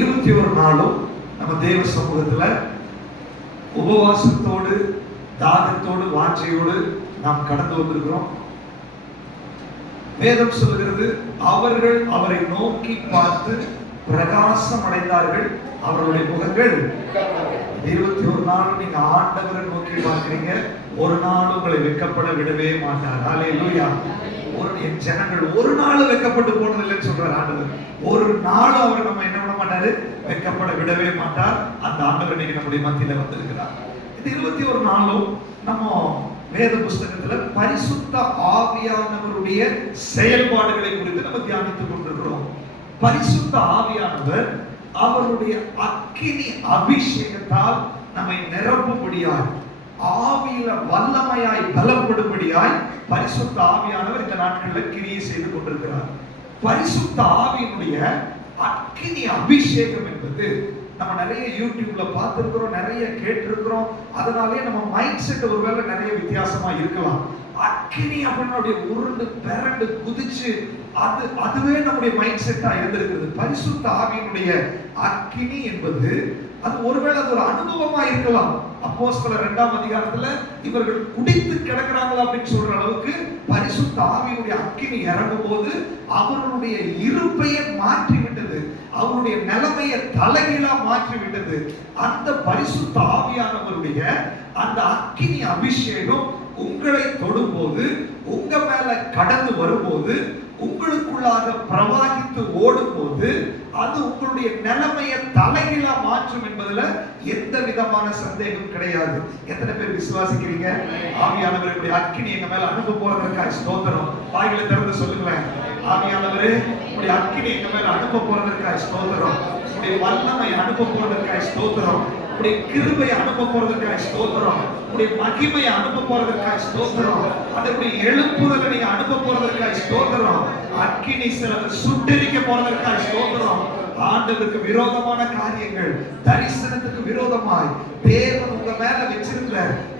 21 நாளும் நம்ம தேவ சமூகத்துல உபவாசத்தோடு தாகத்தோடு வாஞ்சையோடு நாம் கடந்து வந்திருக்கிறோம். வேதம் சொல்கிறது, அவர்கள் அவரை நோக்கி பார்த்து பிரகாசம் அடைந்தார்கள், அவர்களுடைய முகங்கள். 21 நாளும் நீங்க ஆண்டவரை நோக்கி பார்க்கிறீங்க, ஒரு நாள் உங்களை வெட்கப்பட விடவே மாட்டார். ஹல்லேலூயா. என் ஜனங்கள் ஒரு நாள் வெட்கப்பட்டு போனதில்லைன்னு சொல்றார் ஆண்டவர். ஒரு நாளும் அவர் நம்ம என்ன பண்ண மாட்டாரு, வெட்கப்பட விடவே மாட்டார். அந்த ஆண்டவர் இன்னைக்கு நம்முடைய மத்தியில வந்திருக்கிறார். இந்த 21 நாளும் நம்ம வேத புஸ்தகத்துல பரிசுத்த ஆவியானவருடைய செயல்பாடுகளை குறித்து நம்ம தியானித்துக் கொண்டிருக்கிறோம். பரிசுத்த ஆவியானவர் அவருடைய அக்கினி அபிஷேகத்தால் நம்மை நிரப்பும்படியாய், ஆவியில வல்லமையாய் பலப்படும்படியாய் பரிசுத்த ஆவியானவர் இந்த நாட்களில் கிரியை செய்து கொண்டிருக்கிறார். பரிசுத்த ஆவியினுடைய அக்கினி அபிஷேகம் என்பது நம்ம நிறைய யூடியூப்ல பார்த்திருக்கிறோம், நிறைய கேட்டிருக்கிறோம். அதனாலே நம்ம மைண்ட் செட் ஒருவேளை நிறைய வித்தியாசமா இருக்கலாம். அக்கினி அப்படின்னுடைய உருண்டு பெரண்டு குதிச்சு அதுவே நம்முடைய மைண்ட் செட்டா இருந்திருக்கிறது. பரிசுத்த ஆவியினுடைய அக்கினி என்பது அது ஒருவேளை அது ஒரு அனுபவமா இருக்கலாம். அப்போஸ்தலர் 2ஆம் அதிகாரத்துல இவர்கள் குடித்து கிடக்கிறாங்களா அப்படின்னு சொல்ற அளவுக்கு பரிசுத்த ஆவியினுடைய அக்கினி இறங்கும் போது அவர்களுடைய இருப்பையை மாற்றி விட்டது, அவருடைய நிலைமையை தலைகீழா மாற்றி விட்டது. அந்த பரிசுத்த ஆவியானவருடைய அந்த அக்கினி அபிஷேகம் உங்களை தொடும்போது, உங்க மேல கடந்து வரும்போது, உங்களுக்குள்ளாக பிரவாகித்து ஓடும் போது அது உங்களுடைய நிலைமையை தலைகீழா மாற்றும் என்பதுல எந்த விதமான சந்தேகம் கிடையாது. எத்தனை பேர் விசுவாசிக்கிறீங்க? ஆவியானவருடைய அக்கினி எங்க மேல அனுப்ப போறதற்காக ஸ்தோத்திரம். வாய்களை திறந்து சொல்லுங்களேன், ஆவியானவரே உங்களுடைய அக்கினி எங்க மேல அனுப்ப போறதற்காக ஸ்தோத்திரம், உங்களுடைய வல்லமை அனுப்ப போறதற்காக ஸ்தோத்திரம், உடைய கிருபை அனுப்ப போறதற்காக ஸ்தோத்திரம், உடைய மகிமையை அனுப்ப போறதற்காக ஸ்தோத்திரம், அதனுடைய எழுப்புதலை நீங்க அனுப்ப போறதற்காக ஸ்தோத்திரம், அக்கினி சிலர் சுட்டெரிக்க போறதற்காக ஸ்தோத்திரம். ஆண்டவருக்கு விரோதமான காரியங்கள், தரிசனத்துக்கு விரோதமாய், தேவன் உங்க மேல வச்சிருக்கிற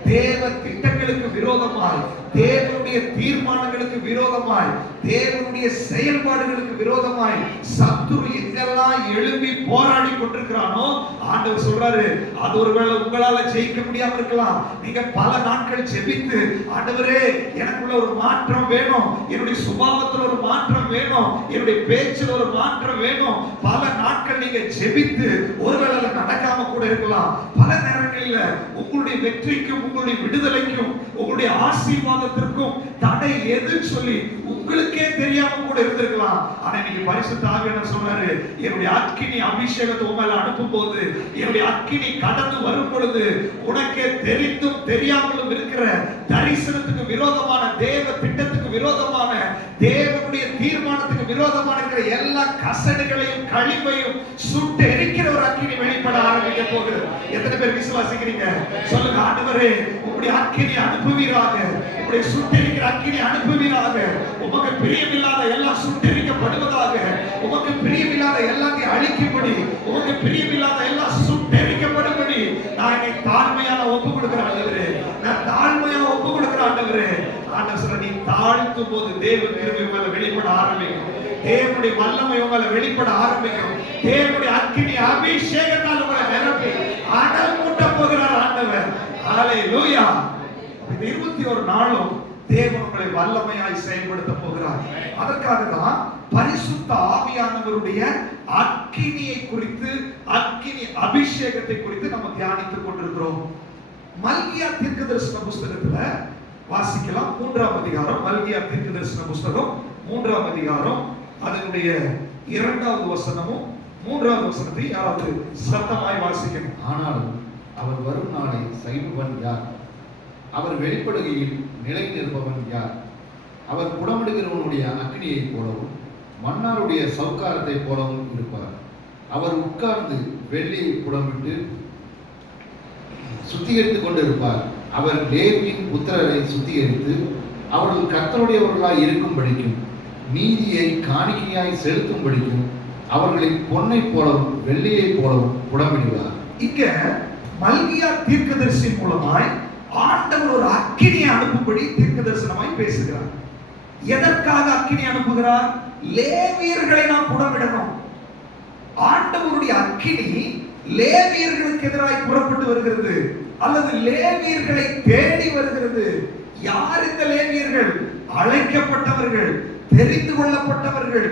தேவ திட்டங்களுக்கு விரோதமாய், தேவனுடைய தீர்மானங்களுக்கு விரோதமாய், தேவனுடைய செயல்பாடுகளுக்கு விரோதமாய் சத்துரு எங்கெல்லாம் எழும்பி போராடி கொண்டிருக்கிறானோ ஆண்டவர் சொல்றாரு, அது ஒருவேளை உங்களால ஜெயிக்க முடியாம இருக்கலாம். நீங்க பல நாட்கள் ஜெபித்து, ஆண்டவரே எனக்குள்ள ஒரு மாற்றம் வேணும், என்னுடைய சுபாவத்துல ஒரு மாற்றம் வேணும், என்னுடைய பேச்சில் ஒரு மாற்றம் வேணும், பல நாட்கள் நீங்க ஜெபித்து ஒருவேளை நடக்காம கூட இருக்கலாம். பல நேரங்களில் உங்களுடைய வெற்றிக்கும், உங்களுடைய விடுதலைக்கும், உங்களுடைய ஆசீர்வாதத்திற்கும் தடை எது சொல்லி உங்களுக்கே தெரியாம கூட இருந்திருக்கலாம். ஆனா இன்னைக்கு பரிசுத்த ஆவியானவர் சொல்றாரு, என்னுடைய அக்கினி அபிஷேகத்தை உன் மேல அனுப்பும் போது, என்னுடைய அக்கினி கடந்து வரும் பொழுது, உனக்கே தெரிந்தும் தெரியாமலும் இருக்கிற தரிசனத்துக்கு விரோதமான, தேவ திட்டத்துக்கு விரோதமான, தேவனுடைய தீர்மானத்துக்கு விரோதமான இருக்கிற எல்லா கசடுகளையும் கழிவையும் சுட்டு எரிக்கிற ஒரு அக்கினி வெளிப்பட ஆரம்பிக்க போகிறது. எத்தனை பேர் விசுவாசிக்கிறீங்க? சொல்லுங்க, ஆண்டவரே உங்களுடைய அக்கினி அனுப்புவீராக, உங்களுடைய சுட்டெரிக்கிற அக்கினி அனுப்புவீராக, உமக்கு பிரியமில்லாத எல்லாம் சுட்டெரிக்கப்படுவதாக, உமக்கு பிரியமில்லாத எல்லாத்தையும் அழிக்கும்படி, உமக்கு பிரியமில்லாத எல்லாம் சுட்டெரிக்கப்படும்படி நான் என்னை தாழ்மையான ஒப்பு கொடுக்கிறேன் ஆண்டவரே, நான் தாழ்மையா ஒப்பு கொடுக்கிறேன் ஆண்டவரே. ஆண்டவர் சொல்ற, நீ தாழ்த்தும் போது தேவ கிருபை மேல வெளிப்பட ஆரம்பிக்கும், தேவனுடைய வல்லமை உங்களை வெளிப்பட ஆரம்பிக்கும், தேவனுடைய அக்கினி அபிஷேகத்தால் உங்களை நிரப்பி அனல் மூட்ட போகிறார் ஆண்டவர். ஹல்லேலூயா. இந்த 21 நாளும் தேவன் உங்களை வல்லமையாய் செயல்படுத்த போகிறார். அதற்காக தான் பரிசுத்த ஆவியானவருடைய அக்கினியை குறித்து, அக்கினி அபிஷேகத்தை குறித்து நம்ம தியானித்துக் கொண்டிருக்கிறோம். மல்கியா தீர்க்கதரிசன புஸ்தகத்துல வாசிக்கலாம். 3ஆம் அதிகாரம், மல்கியா தீர்க்கதரிசன புஸ்தகம் 3ஆம் அதிகாரம், அதனுடைய 2வது வசனமும் 3வது வசனத்தை யாராவது சத்தமாய் வாசிக்கணும். ஆனாலும் அவர் வரும் நாளை சகிப்பவன் யார்? அவர் வெளிப்படுகையில் நிலை நிற்பவன் யார்? அவர் புடமிடுகிறவனுடைய அக்னியை போலவும் மன்னாருடைய சவுக்காரத்தை போலவும் இருப்பார். அவர் உட்கார்ந்து வெள்ளியை புடமிட்டு சுத்திகரித்துக் கொண்டிருப்பார். அவர் லேவியின் புத்திரரை சுத்திகரித்து அவர்கள் கர்த்தருடையவர்களாய் இருக்கும்படிக்கும், நீதியை காணிக்கையாய் செலுத்தும்படிக்கும் அவர்களை பொன்னை போலவும் வெள்ளியை போலவும் புடமிடுவார். இங்க மல்கியா தீர்க்கதரிசி மூலமாய் ஆண்டவர் ஒரு அக்கினியை அனுப்பும்படி தீர்க்கதரிசனமாய் பேசுகிறார். எதற்காக அக்கினி அனுப்புகிறார்? லேவியர்களை நாம் புடமிடணும். ஆண்டவருடைய அக்கினி லேவியர்களுக்கு எதிராய் புறப்பட்டு வருகிறது, அல்லது லேவியர்களை தேடி வருகிறது. யார் இந்த லேவியர்கள்? அழைக்கப்பட்டவர்கள், தெரிந்து கொள்ளப்பட்டவர்கள்,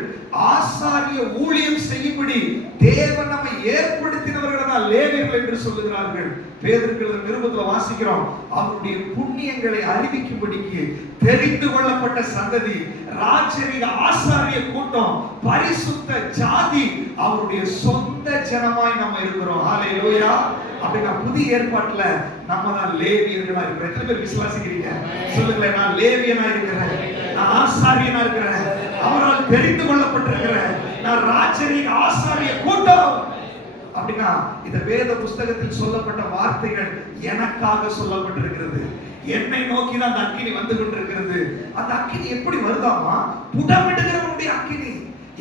ஆசாரிய ஊழியம் செய்யும்படி தேவன் நம்மை ஏற்படுத்தினவர்கள் தான் லேவியர்கள் என்று சொல்லுகிறார்கள். பேதுரு நிருபத்தில் வாசிக்கிறோம், அவருடைய புண்ணியங்களை அறிவிக்கும்படிக்கு தெரிந்து கொள்ளப்பட்ட சந்ததி, ராஜரீக ஆசாரிய கூட்டம், பரிசுத்த ஜாதி, அவருடைய சொந்த ஜனமாய் நம்ம இருக்கிறோம். ஹல்லேலூயா. அப்படின்னா புதிய ஏற்பாட்டுல நம்ம தான் லேவியர்களா இருக்கிறோம். எத்தனை பேர் விசுவாசிக்கிறீங்க? சொல்லுங்களேன், நான் லேவியனா இருக்கிறேன், நான் ஆசாரியனா இருக்கிறேன், அவரால் தெரிந்து கொள்ளப்பட்டிருக்கிறேன், நான் ராஜரீக ஆசாரிய கூட்டம். அப்படின்னா இந்த வேத புஸ்தகத்தில் சொல்லப்பட்ட வார்த்தைகள் எனக்காக சொல்லப்பட்டிருக்கிறது. என்னை நோக்கி தான் அந்த அக்கினி வந்து கொண்டிருக்கிறது. அந்த அக்கினி எப்படி வருதாமா? புடமிடுகிறவனுடைய அக்கினி.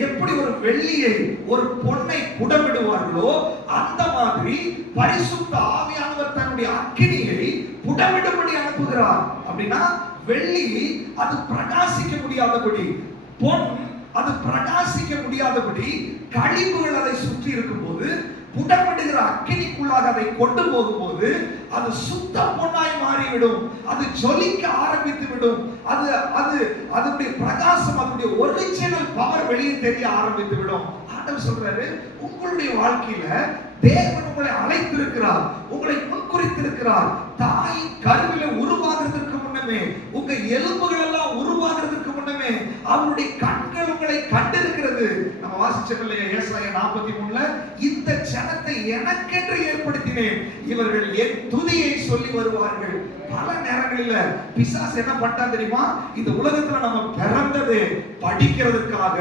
எப்படி ஒரு வெள்ளியை, ஒரு பொன்னை புடமிடுவார்களோ அந்த மாதிரி பரிசுத்த ஆவியானவர் தன்னுடைய அக்கினியை புடமிடும்படி அனுப்புகிறார். அப்படின்னா வெள்ளி அது பிரகாசிக்க முடியாதபடி, பொன் அது பிரகாசிக்க முடியாதபடி கழிவுகள் அதை சுற்றி இருக்கும் போது, புடமிடுகிற அக்கினிக்குள்ளாக அதை கொண்டு போகும்போது அது சுத்த பொன்னாய் மாறிவிடும், அது ஜொலிக்க ஆரம்பித்து விடும், அது அது அதனுடைய பிரகாசம், அதனுடைய ஒரிஜினல் பவர் வெளியே தெரிய ஆரம்பித்து விடும். ஆண்டவர் சொல்றாரு, உங்களுடைய வாழ்க்கையில தேவன் உங்களை அழைத்திருக்கிறார், உங்களை முன்குறித்திருக்கிறார். தாயின் கருவில உருவாகிறதுக்கு முன்னமே, உங்க எலும்புகள் எல்லாம் உருவாகிறதுக்கு முன்னமே அவருடைய கண்கள் உங்களை கண்டிருக்கிறது. நம்ம வாசிச்சோம் ஏசாயா 43ல, இந்த ஜனத்தை எனக்கென்று ஏற்படுத்தினேன், இவர்கள் என் துதியை சொல்லி வருவார்கள். பல நேரங்களில பிசாசு என்ன பண்ணான் தெரியுமா? இந்த உலகத்துல நம்ம பிறந்தது படிக்கிறதுக்காக,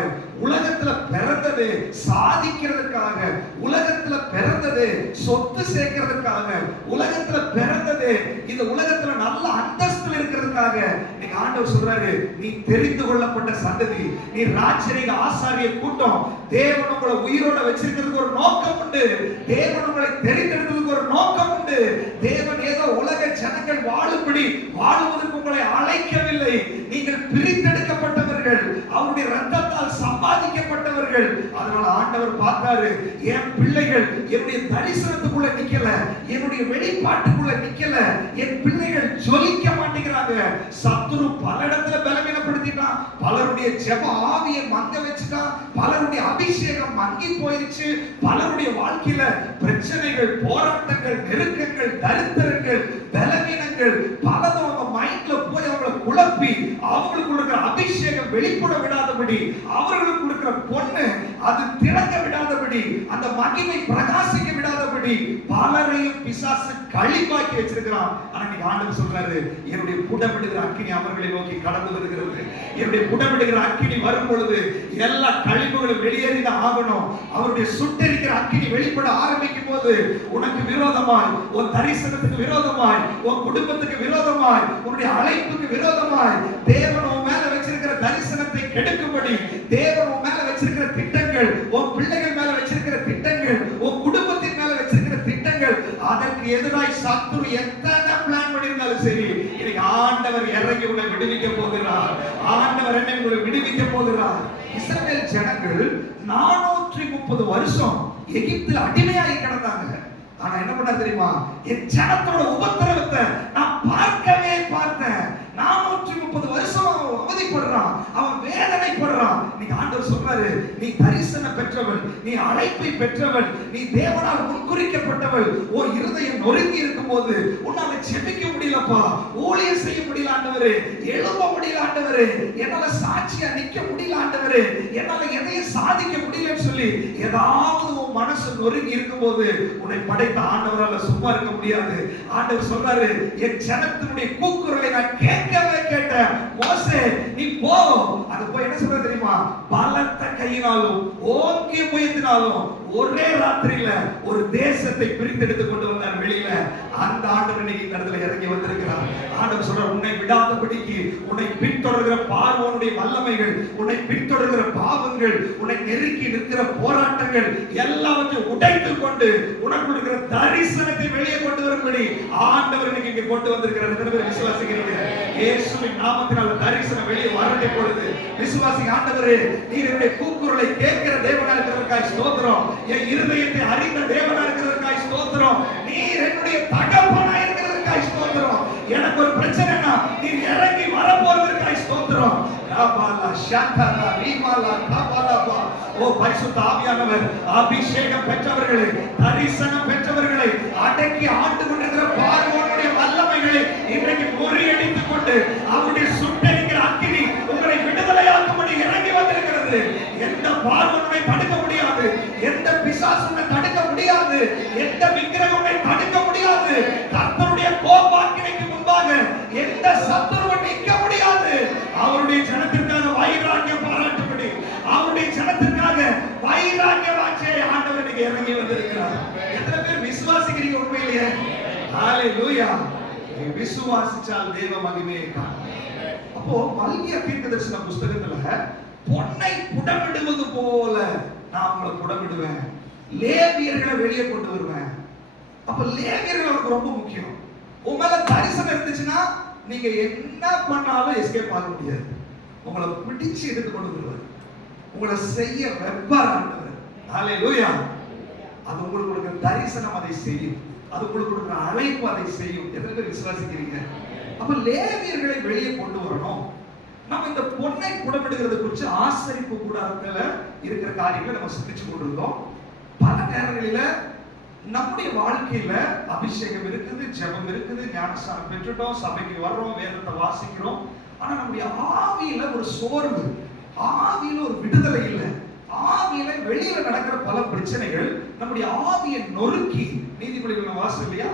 உலகத்துல பிறந்தது சாதிக்கிறதுக்காக, உலகத்துல பிறந்தது சொத்து சேர்க்கிறதுக்காக, உலகத்துல பிறந்தது இந்த உலகத்துல நல்ல அந்தஸ்துல இருக்கிறதுக்காக. நீங்க ஆண்டவர் சொல்றாரு, நீ தெரிந்து கொள்ளப்பட்ட சந்ததி, நீ ராஜரீக ஆசாரிய கூட்டம். தேவன் உங்களை உயிரோட வச்சிருக்கிறதுக்கு ஒரு நோக்கம் உண்டு. தேவன் உங்களை தெரிந்தெடுக்கிறதுக்கு ஒரு நோக்கம் உண்டு. தேவன் ஏதோ உலக ஜனங்கள் வாழும்படி வாழுவதற்கு உங்களை அழைக்கவில்லை. நீங்கள் பிரித்தெடுக்கப்பட்டவர்கள், அவருடைய ரத்தத்தால் சம்பாதிக்கப்பட்டவர்கள். அதனால ஆண்டவர் பார்த்தாரு, என் பிள்ளைகள் என்னுடைய தரிசனத்துக்குள்ள நிக்கல, என்னுடைய வெளிப்பாட்டுக்குள்ள நிக்கல, என் பிள்ளைகள் ஜொலிக்க மாட்டேங்கிறாங்க. சத்துரு பல இடத்துல பலவீனப்படுத்திட்டான், பலருடைய ஜெப ஆவியை மங்க வச்சுட்டான், பலருடைய அபிஷேகம் மங்கி போயிருச்சு, பலருடைய வாழ்க்கையில பிரச்சனைகள், போராட்டங்கள், நெருக்கங்கள், தரித்திரங்கள், பலவீனங்கள் பலதும் அவங்க மைண்ட்ல போய் அவங்களை குழப்பி, அவங்களுக்கு இருக்கிற அபிஷேகம் வெளிப்பட விடாதபடி, அவர்களுக்கு இருக்கிற பொண்ணு அது திறக்க விடாதபடி, அந்த மகிமை பிரகாசிக்க விடாதபடி பலரையும் பிசாசு கழிப்பாக்கி வச்சிருக்கிறான். ஆனா நீங்க ஆண்டவர் சொல்றாரு, என்னுடைய புடமிடுகிற அக்கினி அவர்களை நோக்கி கடந்து வருகிறது. என்னுடைய புடமிடுகிற அக்கினி வரும் பொழுது எல்லா கழிவுகளும் வெளியேறிதான் ஆகணும். அவருடைய சுட்டெரிக்கிற அக்கினி வெளிப்பட ஆரம்பிக்கும் போது உனக்கு விரோதமாய், உன் தரிசனத்துக்கு விரோதமாய், உன் குடும்பத்துக்கு விரோதமாய், உன்னுடைய அழைப்புக்கு விரோதமாய் தேவன் உன் மேல வச்சிருக்கிற தரிசனத்தை கெடுக்கும்படி, தேவன் உன் மேல வச்சிருக்கிற திட்டங்கள், உன் பிள்ளைகள் மேல வச்சிருக்கிற திட்டங்கள், உன் குடும்பத்தின் மேல வச்சிருக்கிற திட்டங்கள், அதற்கு எதிராய் சத்துரு எத்தனை பிளான் பண்ணியிருந்தாலும் சரி, இன்னைக்கு ஆண்டவர் இறங்கி உங்களை விடுவிக்க போகிறார். ஆண்டவர் என்னை உங்களை விடுவிக்க போகிறார். இஸ்ரவேல் ஜனங்கள் 430 வருஷம் எகிப்தில் அடிமையாகி கிடந்தாங்க. ஆனா என்ன பண்ண தெரியுமா? என் ஜனத்தோட உபத்திரவத்தை நான் பார்க்கவே பார்த்தேன். 430 வருஷம் அவதிப்படுறான், அவன் வேதனைப்படுறான். நீங்க ஆண்டவர் சொல்றாரு, நீ தரிசனம் பெற்றவள், நீ அழைப்பை பெற்றவள், நீ தேவனால் முன்குறிக்கப்பட்டவள். ஓ இருதயம் நொறுங்கி இருக்கும் போது உன்னால ஜெபிக்க முடியலப்பா, ஊழியம் செய்ய முடியல ஆண்டவரே, எழும்ப முடியல ஆண்டவரே, என்னால சாட்சியா நிக்க முடியல ஆண்டவரே, என்னால எதையும் சாதிக்க முடியலன்னு சொல்லி ஏதாவது உன் மனசு நொறுங்கி இருக்கும் போது உன்னை படைத்த ஆண்டவரால சும்மா இருக்க முடியாது. ஆண்டவர் சொல்றாரு, என் ஜனத்தினுடைய கூக்குரலை நான் கேட்கவே கேட்டேன். மோசே நீ போ. அது போய் என்ன சொல்ற தெரியுமா? பலத்த கையினாலும் ஓங்கிய முயற்சினாலும் ஒரே ராத்திரியில ஒரு தேசத்தை பிரித்தெடுத்து கொண்டு வந்தார் வெளியில. அந்த ஆண்டவர் இன்னைக்கு இந்த இடத்துல இறங்கி வந்திருக்கிறார். ஆண்டவர் சொல்றார், உன்னை விடாதபடிக்கு, உன்னை பின்தொடர்கிற பார்வோனுடைய வல்லமைகள், உன்னை பின்தொடர்கிற பாவங்கள், உன்னை நெருக்கி நிற்கிற போராட்டங்கள் எல்லாவற்றையும் உடைத்துக் கொண்டு உனக்கு இருக்கிற தரிசனத்தை வெளியே கொண்டு வரும்படி ஆண்டவர் இன்னைக்கு இங்க கொண்டு வந்திருக்கிறார். எத்தனை பேர் விசுவாசிக்கிறீங்க? இயேசு இயேசுவின் நாமத்தினால தரிசனம் வெளியே வரட்டும் பொழுது விசுவாசி ஆண்டவரே நீர் என்னுடைய கூக்குரலை கேட்கிற தேவனா இருக்கிறதற்காய் ஸ்தோத்திரம். என் இருதயத்தை அறிந்த தேவனா இருக்கிறதற்காய் ஸ்தோத்திரம். நீர் என்னுடைய தகப்பனா இருக்கிறதற்காய் ஸ்தோத்திரம். எனக்கு ஒரு பிரச்சனைனா நீர் இறங்கி வர போறதற்காய் ஸ்தோத்திரம். ராபாலா ஷாந்தா ரீமாலா காபாலாபா. ஓ பரிசுத்த ஆவியானவர் அபிஷேகம் பெற்றவர்களே, தரிசனம் பெற்றவர்களே, அடக்கி ஆண்டு கொண்டிருக்கிற பார்வோனுடைய வல்லமைகளை இன்றைக்கு முறியடித்துக் கொண்டு அவருடைய சுட்டெரிக்கிற அக்கினி உங்களை விடுதலையாக்கும்படி இறங்கி வந்திருக்கிறது. எந்த பார்வோனை தடுக்க முடியாது, எந்த பிசாசுனை தடுக்க முடியாது, எந்த விக்கிரகத்தை தடுக்க முடியாது. கர்த்தருடைய கோபாக்கினைக்கு முன்பாக எந்த சத்துருவும் நிற்க முடியாது. அவருடைய ஜனத்திற்காக வைராக்கியம் பாராட்டும்படி, அவருடைய ஜனத்திற்காக வைராக்கிய வாஞ்சையை ஆண்டவர் இன்னைக்கு இறங்கி வந்திருக்கிறார். எத்தனை பேர் விசுவாசிக்கிறீங்க உண்மையிலேயே? ஹalleluya. விசுவாசிச்சால் தேவ மகிமையை காணலாம். அப்போ மல்கியா தீர்க்கதரிசன புத்தகத்துல பொன்னை புடமிடுவது போல நான் உங்களை புடமிடுவேன், லேவியர்களை வெளியே கொண்டு வருவேன். அப்ப லேவியர்கள் அவருக்கு ரொம்ப முக்கியம். உங்கள தரிசனம் இருந்துச்சுன்னா நீங்க என்ன பண்ணாலும் எஸ்கேப் ஆக முடியாது. உங்களை பிடிச்சு எடுத்து கொண்டு வருவார், உங்களை செய்ய வெப்பார் ஆண்டவர். ஹalleluya. அது உங்களுக்கு கொடுக்கிற தரிசனம் அதை செய்யும், அது உங்களுக்கு கொடுக்கிற அழைப்பு அதை செய்யும். எத்தனை பேர் விசுவாசிக்கிறீங்க? அப்ப லேவியர்களை வெளியே கொண்டு வரணும். நம்ம இந்த பொன்னை புடமிடுகிறது குறித்து ஆசரிப்பு கூடாரத்துல இருக்கிற காரியங்களை நம்ம சிந்திச்சு கொண்டிருந்தோம். பல நேரங்களில நம்முடைய வாழ்க்கையில அபிஷேகம் இருக்குது, ஜெபம் இருக்குது, ஞானஸ்நானம் பெற்றுட்டோம், சபைக்கு வர்றோம், வேதத்தை வாசிக்கிறோம். ஆனா நம்முடைய ஆவியில ஒரு சோர்வு, ஆவியில ஒரு விடுதலை இல்லை. ஆவியில வெளியில நடக்கிற பல பிரச்சனைகள் நம்முடைய ஆவியை நொறுக்கி, நீதிமொழிகள் வாசம் இல்லையா,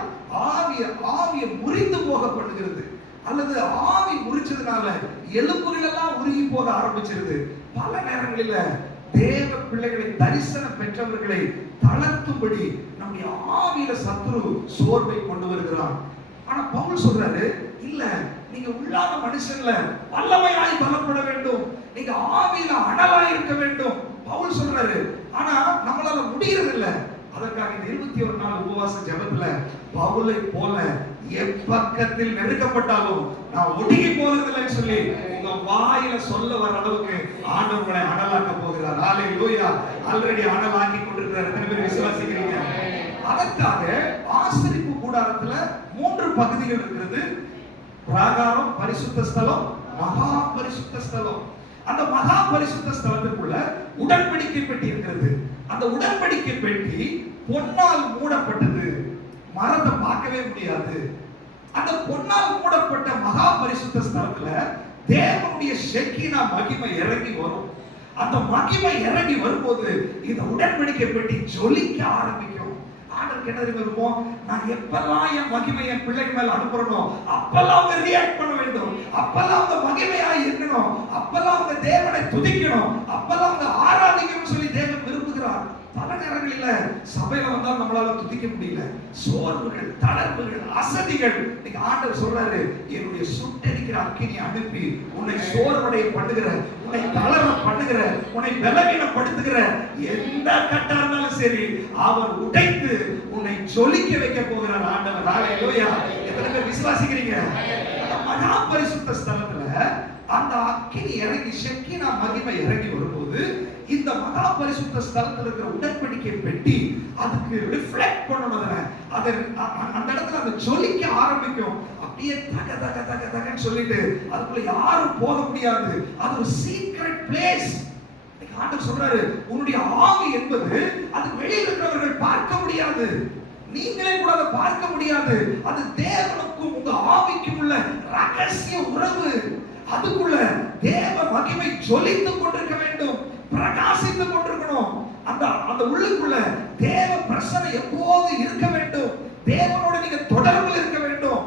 ஆவியை முறிந்து போக பண்ணுகிறது. அல்லது ஆவி முறிச்சதுனால எலும்புகள் எல்லாம் உருகி போக ஆரம்பிச்சிருது. பல நேரங்களில தேவ பிள்ளைகளை, தரிசனம் பெற்றவர்களை தளர்த்தும்படி நம்முடைய ஆவியில சத்துரு சோர்வை கொண்டு வருகிறான். ஆனா பவுல் சொல்றாரு, இல்ல, நீங்க உள்ளான மனுஷன்ல வல்லமையாய் பலப்பட வேண்டும், நீங்க ஆவியில அனலாய் இருக்க வேண்டும் பவுல் சொல்றாரு. ஆனா நம்மளால முடியறது இல்ல. அதற்காக 21 நாள் உபவாச ஜெபத்துல பவுலை போல எப்பக்கத்தில் நெருக்கப்பட்டாலும் நான் ஒடுங்கி போறதில்லைன்னு சொல்லி உங்க வாயில சொல்ல வர அளவுக்கு ஆண்டவர் உங்களை அனலாக்க போகிறார். ஹalleluya. ஆல்ரெடி அனலாக்கி கொண்டிருக்கிறார். எத்தனை பேர் விசுவாசிக்கிறீங்க? அதற்காக ஆசரிப்பு கூடாரத்துல 3 பகுதிகள் இருக்கிறது. பிராகாரம், பரிசுத்த ஸ்தலம், மகா பரிசுத்த ஸ்தலம். அந்த மகா பரிசுத்த ஸ்தலத்துக்குள்ள உடன்படிக்கை பெட்டி இருக்கிறது. அந்த உடன்படிக்கை பெட்டி பொன்னால் மூடப்பட்டது, மரத்தை பார்க்கவே முடியாது. அந்த பொன்னால் மூடப்பட்ட மகா பரிசுத்த ஸ்தலத்துல தேவனுடைய ஷெக்கினா மகிமை இறங்கி வரும். அந்த மகிமை இறங்கி வரும்போது இந்த உடன்படிக்கை பெட்டி ஜொலிக்க ஆரம்பிக்கும். ஆண்டவருக்கு என்ன தெரியுமா இருக்கும்? நான் எப்பெல்லாம் என் மகிமை என் பிள்ளைகள் மேல அனுப்புறனோ அப்பெல்லாம் அவங்க ரியாக்ட் பண்ண வேண்டும், அப்பெல்லாம் அவங்க மகிமையாய் இருக்கணும், அப்பெல்லாம் அவங்க தேவனை துதிக்கணும், அப்பெல்லாம் அவங்க ஆராதிக்கணும்னு சொல்லி தேவன் விரும்புகிறார். பல நேரங்களில சபையில வந்தால் நம்மளால துதிக்க முடியல. சோர்வுகள், தளர்வுகள், அசதிகள். இன்னைக்கு ஆண்டவர் சொல்றாரு, என்னுடைய சுட்டெரிக்கிற அக்கினி அனுப்பி உன்னை சோர்வடைய பண்ணுகிற, உன்னை தளர பண்ணுகிற, உன்னை பலவீனப்படுத்துகிற எந்த கட்டா இருந்தாலும் சரி அவர் உடைத்து உன்னை ஜொலிக்க வைக்க போகிறார் ஆண்டவர். ஹalleluya. எத்தனை பேர் விசுவாசிக்கிறீங்க? அந்த மகா பரிசுத்த ஸ்தலத்துல அந்த அக்கினி இறங்கி, ஷெக்கினா மகிமை இறங்கி வரும்போது இந்த மகா பரிசுத்த ஸ்தலத்துல இருக்கிற உடன்படிக்கை பெட்டி அதுக்கு ரிஃப்ளெக்ட் பண்ணணும். அந்த இடத்துல அந்த ஜொலிக்க ஆரம்பிக்கும். அப்படியே தக தக தக தகன்னு சொல்லிட்டு அதுக்குள்ள யாரும் போக முடியாது. அது ஒரு சீக்ரெட் பிளேஸ். ஆண்டவர் சொல்றாரு, உன்னுடைய ஆவி என்பது அது வெளியில் இருக்கிறவர்கள் பார்க்க முடியாது, நீங்களே கூட அதை பார்க்க முடியாது. அது தேவனுக்கும் உங்க ஆவிக்கும் உள்ள ரகசிய உறவு. அதுக்குள்ள தேவ மகிமை ஜொலித்துக் கொண்டிருக்க வேண்டும், பிரகாசித்துக் கொண்டிருக்கணும். அந்த உள்ளுக்குள்ள தேவ பிரசன்னம் எப்போது இருக்க வேண்டும், தேவனோட நீங்க தொடர்பில் இருக்க வேண்டும்.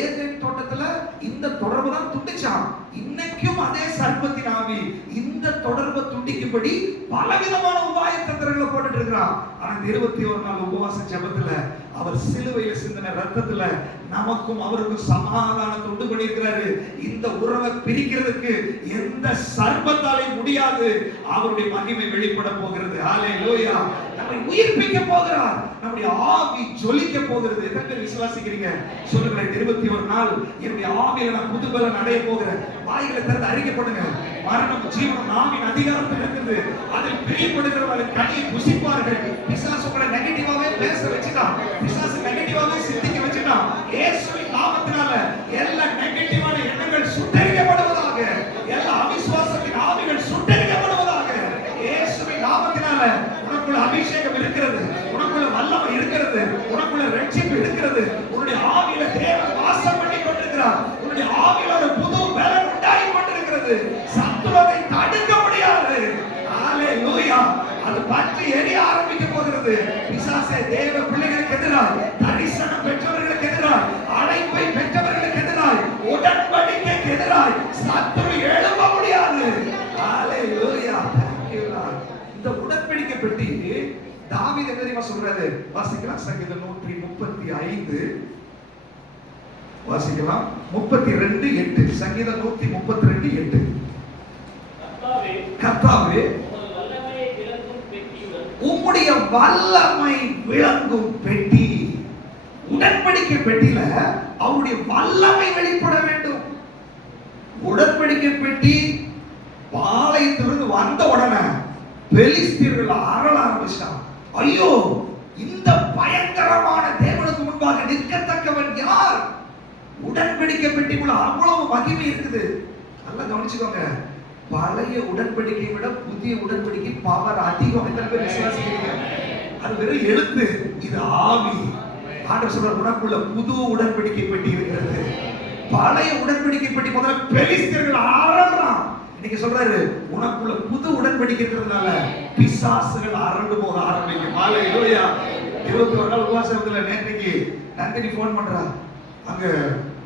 ஏதேன் தோட்டத்துல இந்த தொடர்பு தான் துண்டிச்சான். இன்னைக்கும் அதே சர்ப்பத்தின் ஆவி இந்த தொடர்பை துண்டிக்கும்படி பலவிதமான உபாய தந்திரங்களை போட்டுட்டு இருக்கிறான். ஆனா 21 நாள் உபவாச ஜெபத்துல அவர் சிலுவையில் சிந்தின ரத்தத்துல நமக்கும் அவருக்கும் சமாதானத்தை உண்டு பண்ணியிருக்கிறாரு. இந்த உறவை பிரிக்கிறதுக்கு எந்த சர்பத்தாலே முடியாது. அவருடைய மகிமை வெளிப்பட போகிறது. ஹalleluya. நம்மை உயிர்ப்பிக்க போகிறார். நம்முடைய ஆவி ஜொலிக்க போகிறது. எத்தனை பேர் விசுவாசிக்கிறீங்க? சொல்லுங்க, 21 நாள் என்னுடைய ஆவியில நான் புதுபலன் அடைய போகிறேன். வாய்களை திறந்து அறிக்கை பண்ணுங்க. மரணம் ஜீவனம் ஆவியின் அதிகாரத்தில் இருக்குது. அதில் பிரியப்படுகிறவர்கள் கனியை புசிப்பார்கள். பிசாசு உங்களை நெகட்டிவாவே பேச வச்சுட்டான். பிசாசு நெகட்டிவாவே சிந்திக்க வச்சுட்டான். இயேசுவின் நாமத்தினால எல்லா நெகட்டிவான எண்ணங்கள் சுட்டெரிக்கப்படுவதாக. எல்லா அவிசுவாசத்தின் ஆவிகள் சுட்டெரிக்கப்படுவதாக. இயேசுவின் நாமத்தினால உனக்குள்ள அபிஷேகம் இருக்கிறது. உனக்குள்ள வல்லமை இருக்கிறது. உனக்குள்ள ரட்சிப்பு இருக்கிறது. உன்னுடைய ஆவியில தேவன் வாசம் பண்ணி கொண்டிருக்கிறார். உன்னுடைய ஆவியில ஒரு புது பலன் உண்டாகி கொண்டிருக்கிறது. சத்துருவை தடுக்க முடியாது. ஹalleluya. அது பற்றி எரிய ஆரம்பிக்க போகிறது. பிசாசே தேவ பிள்ளைகளுக்கு எதிராக, தரிசனம் பெற்றவர்களுக்கு எதிராக, அழைப்பை பெற்றவர்களுக்கு எதிராக, உடன்படிக்கைக்கு எதிராக சத்துரு எழும்ப முடியாது. ஹalleluya. Thank you Lord. இந்த உடன்படிக்கை பெட்டி தாவீது என்ன தெரியுமா சொல்றாரு? வாசிக்கலாம். சங்கீதம் 135 வாசிக்கலாம். 32:8. சங்கீதம் 132:8. கர்த்தாவே உம்முடைய வல்லமை விளங்கும் பெட்டி. உடன்படிக்கை பெட்டியில அவருடைய வல்லமை வெளிப்பட வேண்டும். உடன்படிக்கை பெட்டி பாளையத்திலிருந்து வந்த உடனே பெலிஸ்தீர்கள் அறள ஆரம்பிச்சான். ஐயோ, இந்த பயங்கரமான தேவனுக்கு முன்பாக நிற்கத்தக்கவன் யார்? உடன்படிக்கை பெட்டிக்குள்ள அவ்வளவு மகிமை இருக்குது. நல்லா கவனிச்சுக்கோங்க. பழைய உடன்படிக்கை விட புதிய உடன்படிக்கை பவர் அதிகம். எத்தனை பேர் விசுவாசிக்கிறீங்க? அது வெறும் எழுத்து, இது ஆவி. ஆண்டவர் சொல்ற உனக்குள்ள புது உடன்படிக்கை பெட்டி இருக்கிறது. பழைய உடன்படிக்கை பெட்டி முதல்ல பெலிஸ்தீர்கள் ஆரம்பம். இன்னைக்கு சொல்றாரு உனக்குள்ள புது உடன்படிக்கை இருக்கிறதுனால பிசாசுகள் அரண்டு போக ஆரம்பிக்கும். ஹalleluya. 21 நாள் உபவாசத்துல நேற்றைக்கு நந்தினி போன் பண்றா. அங்க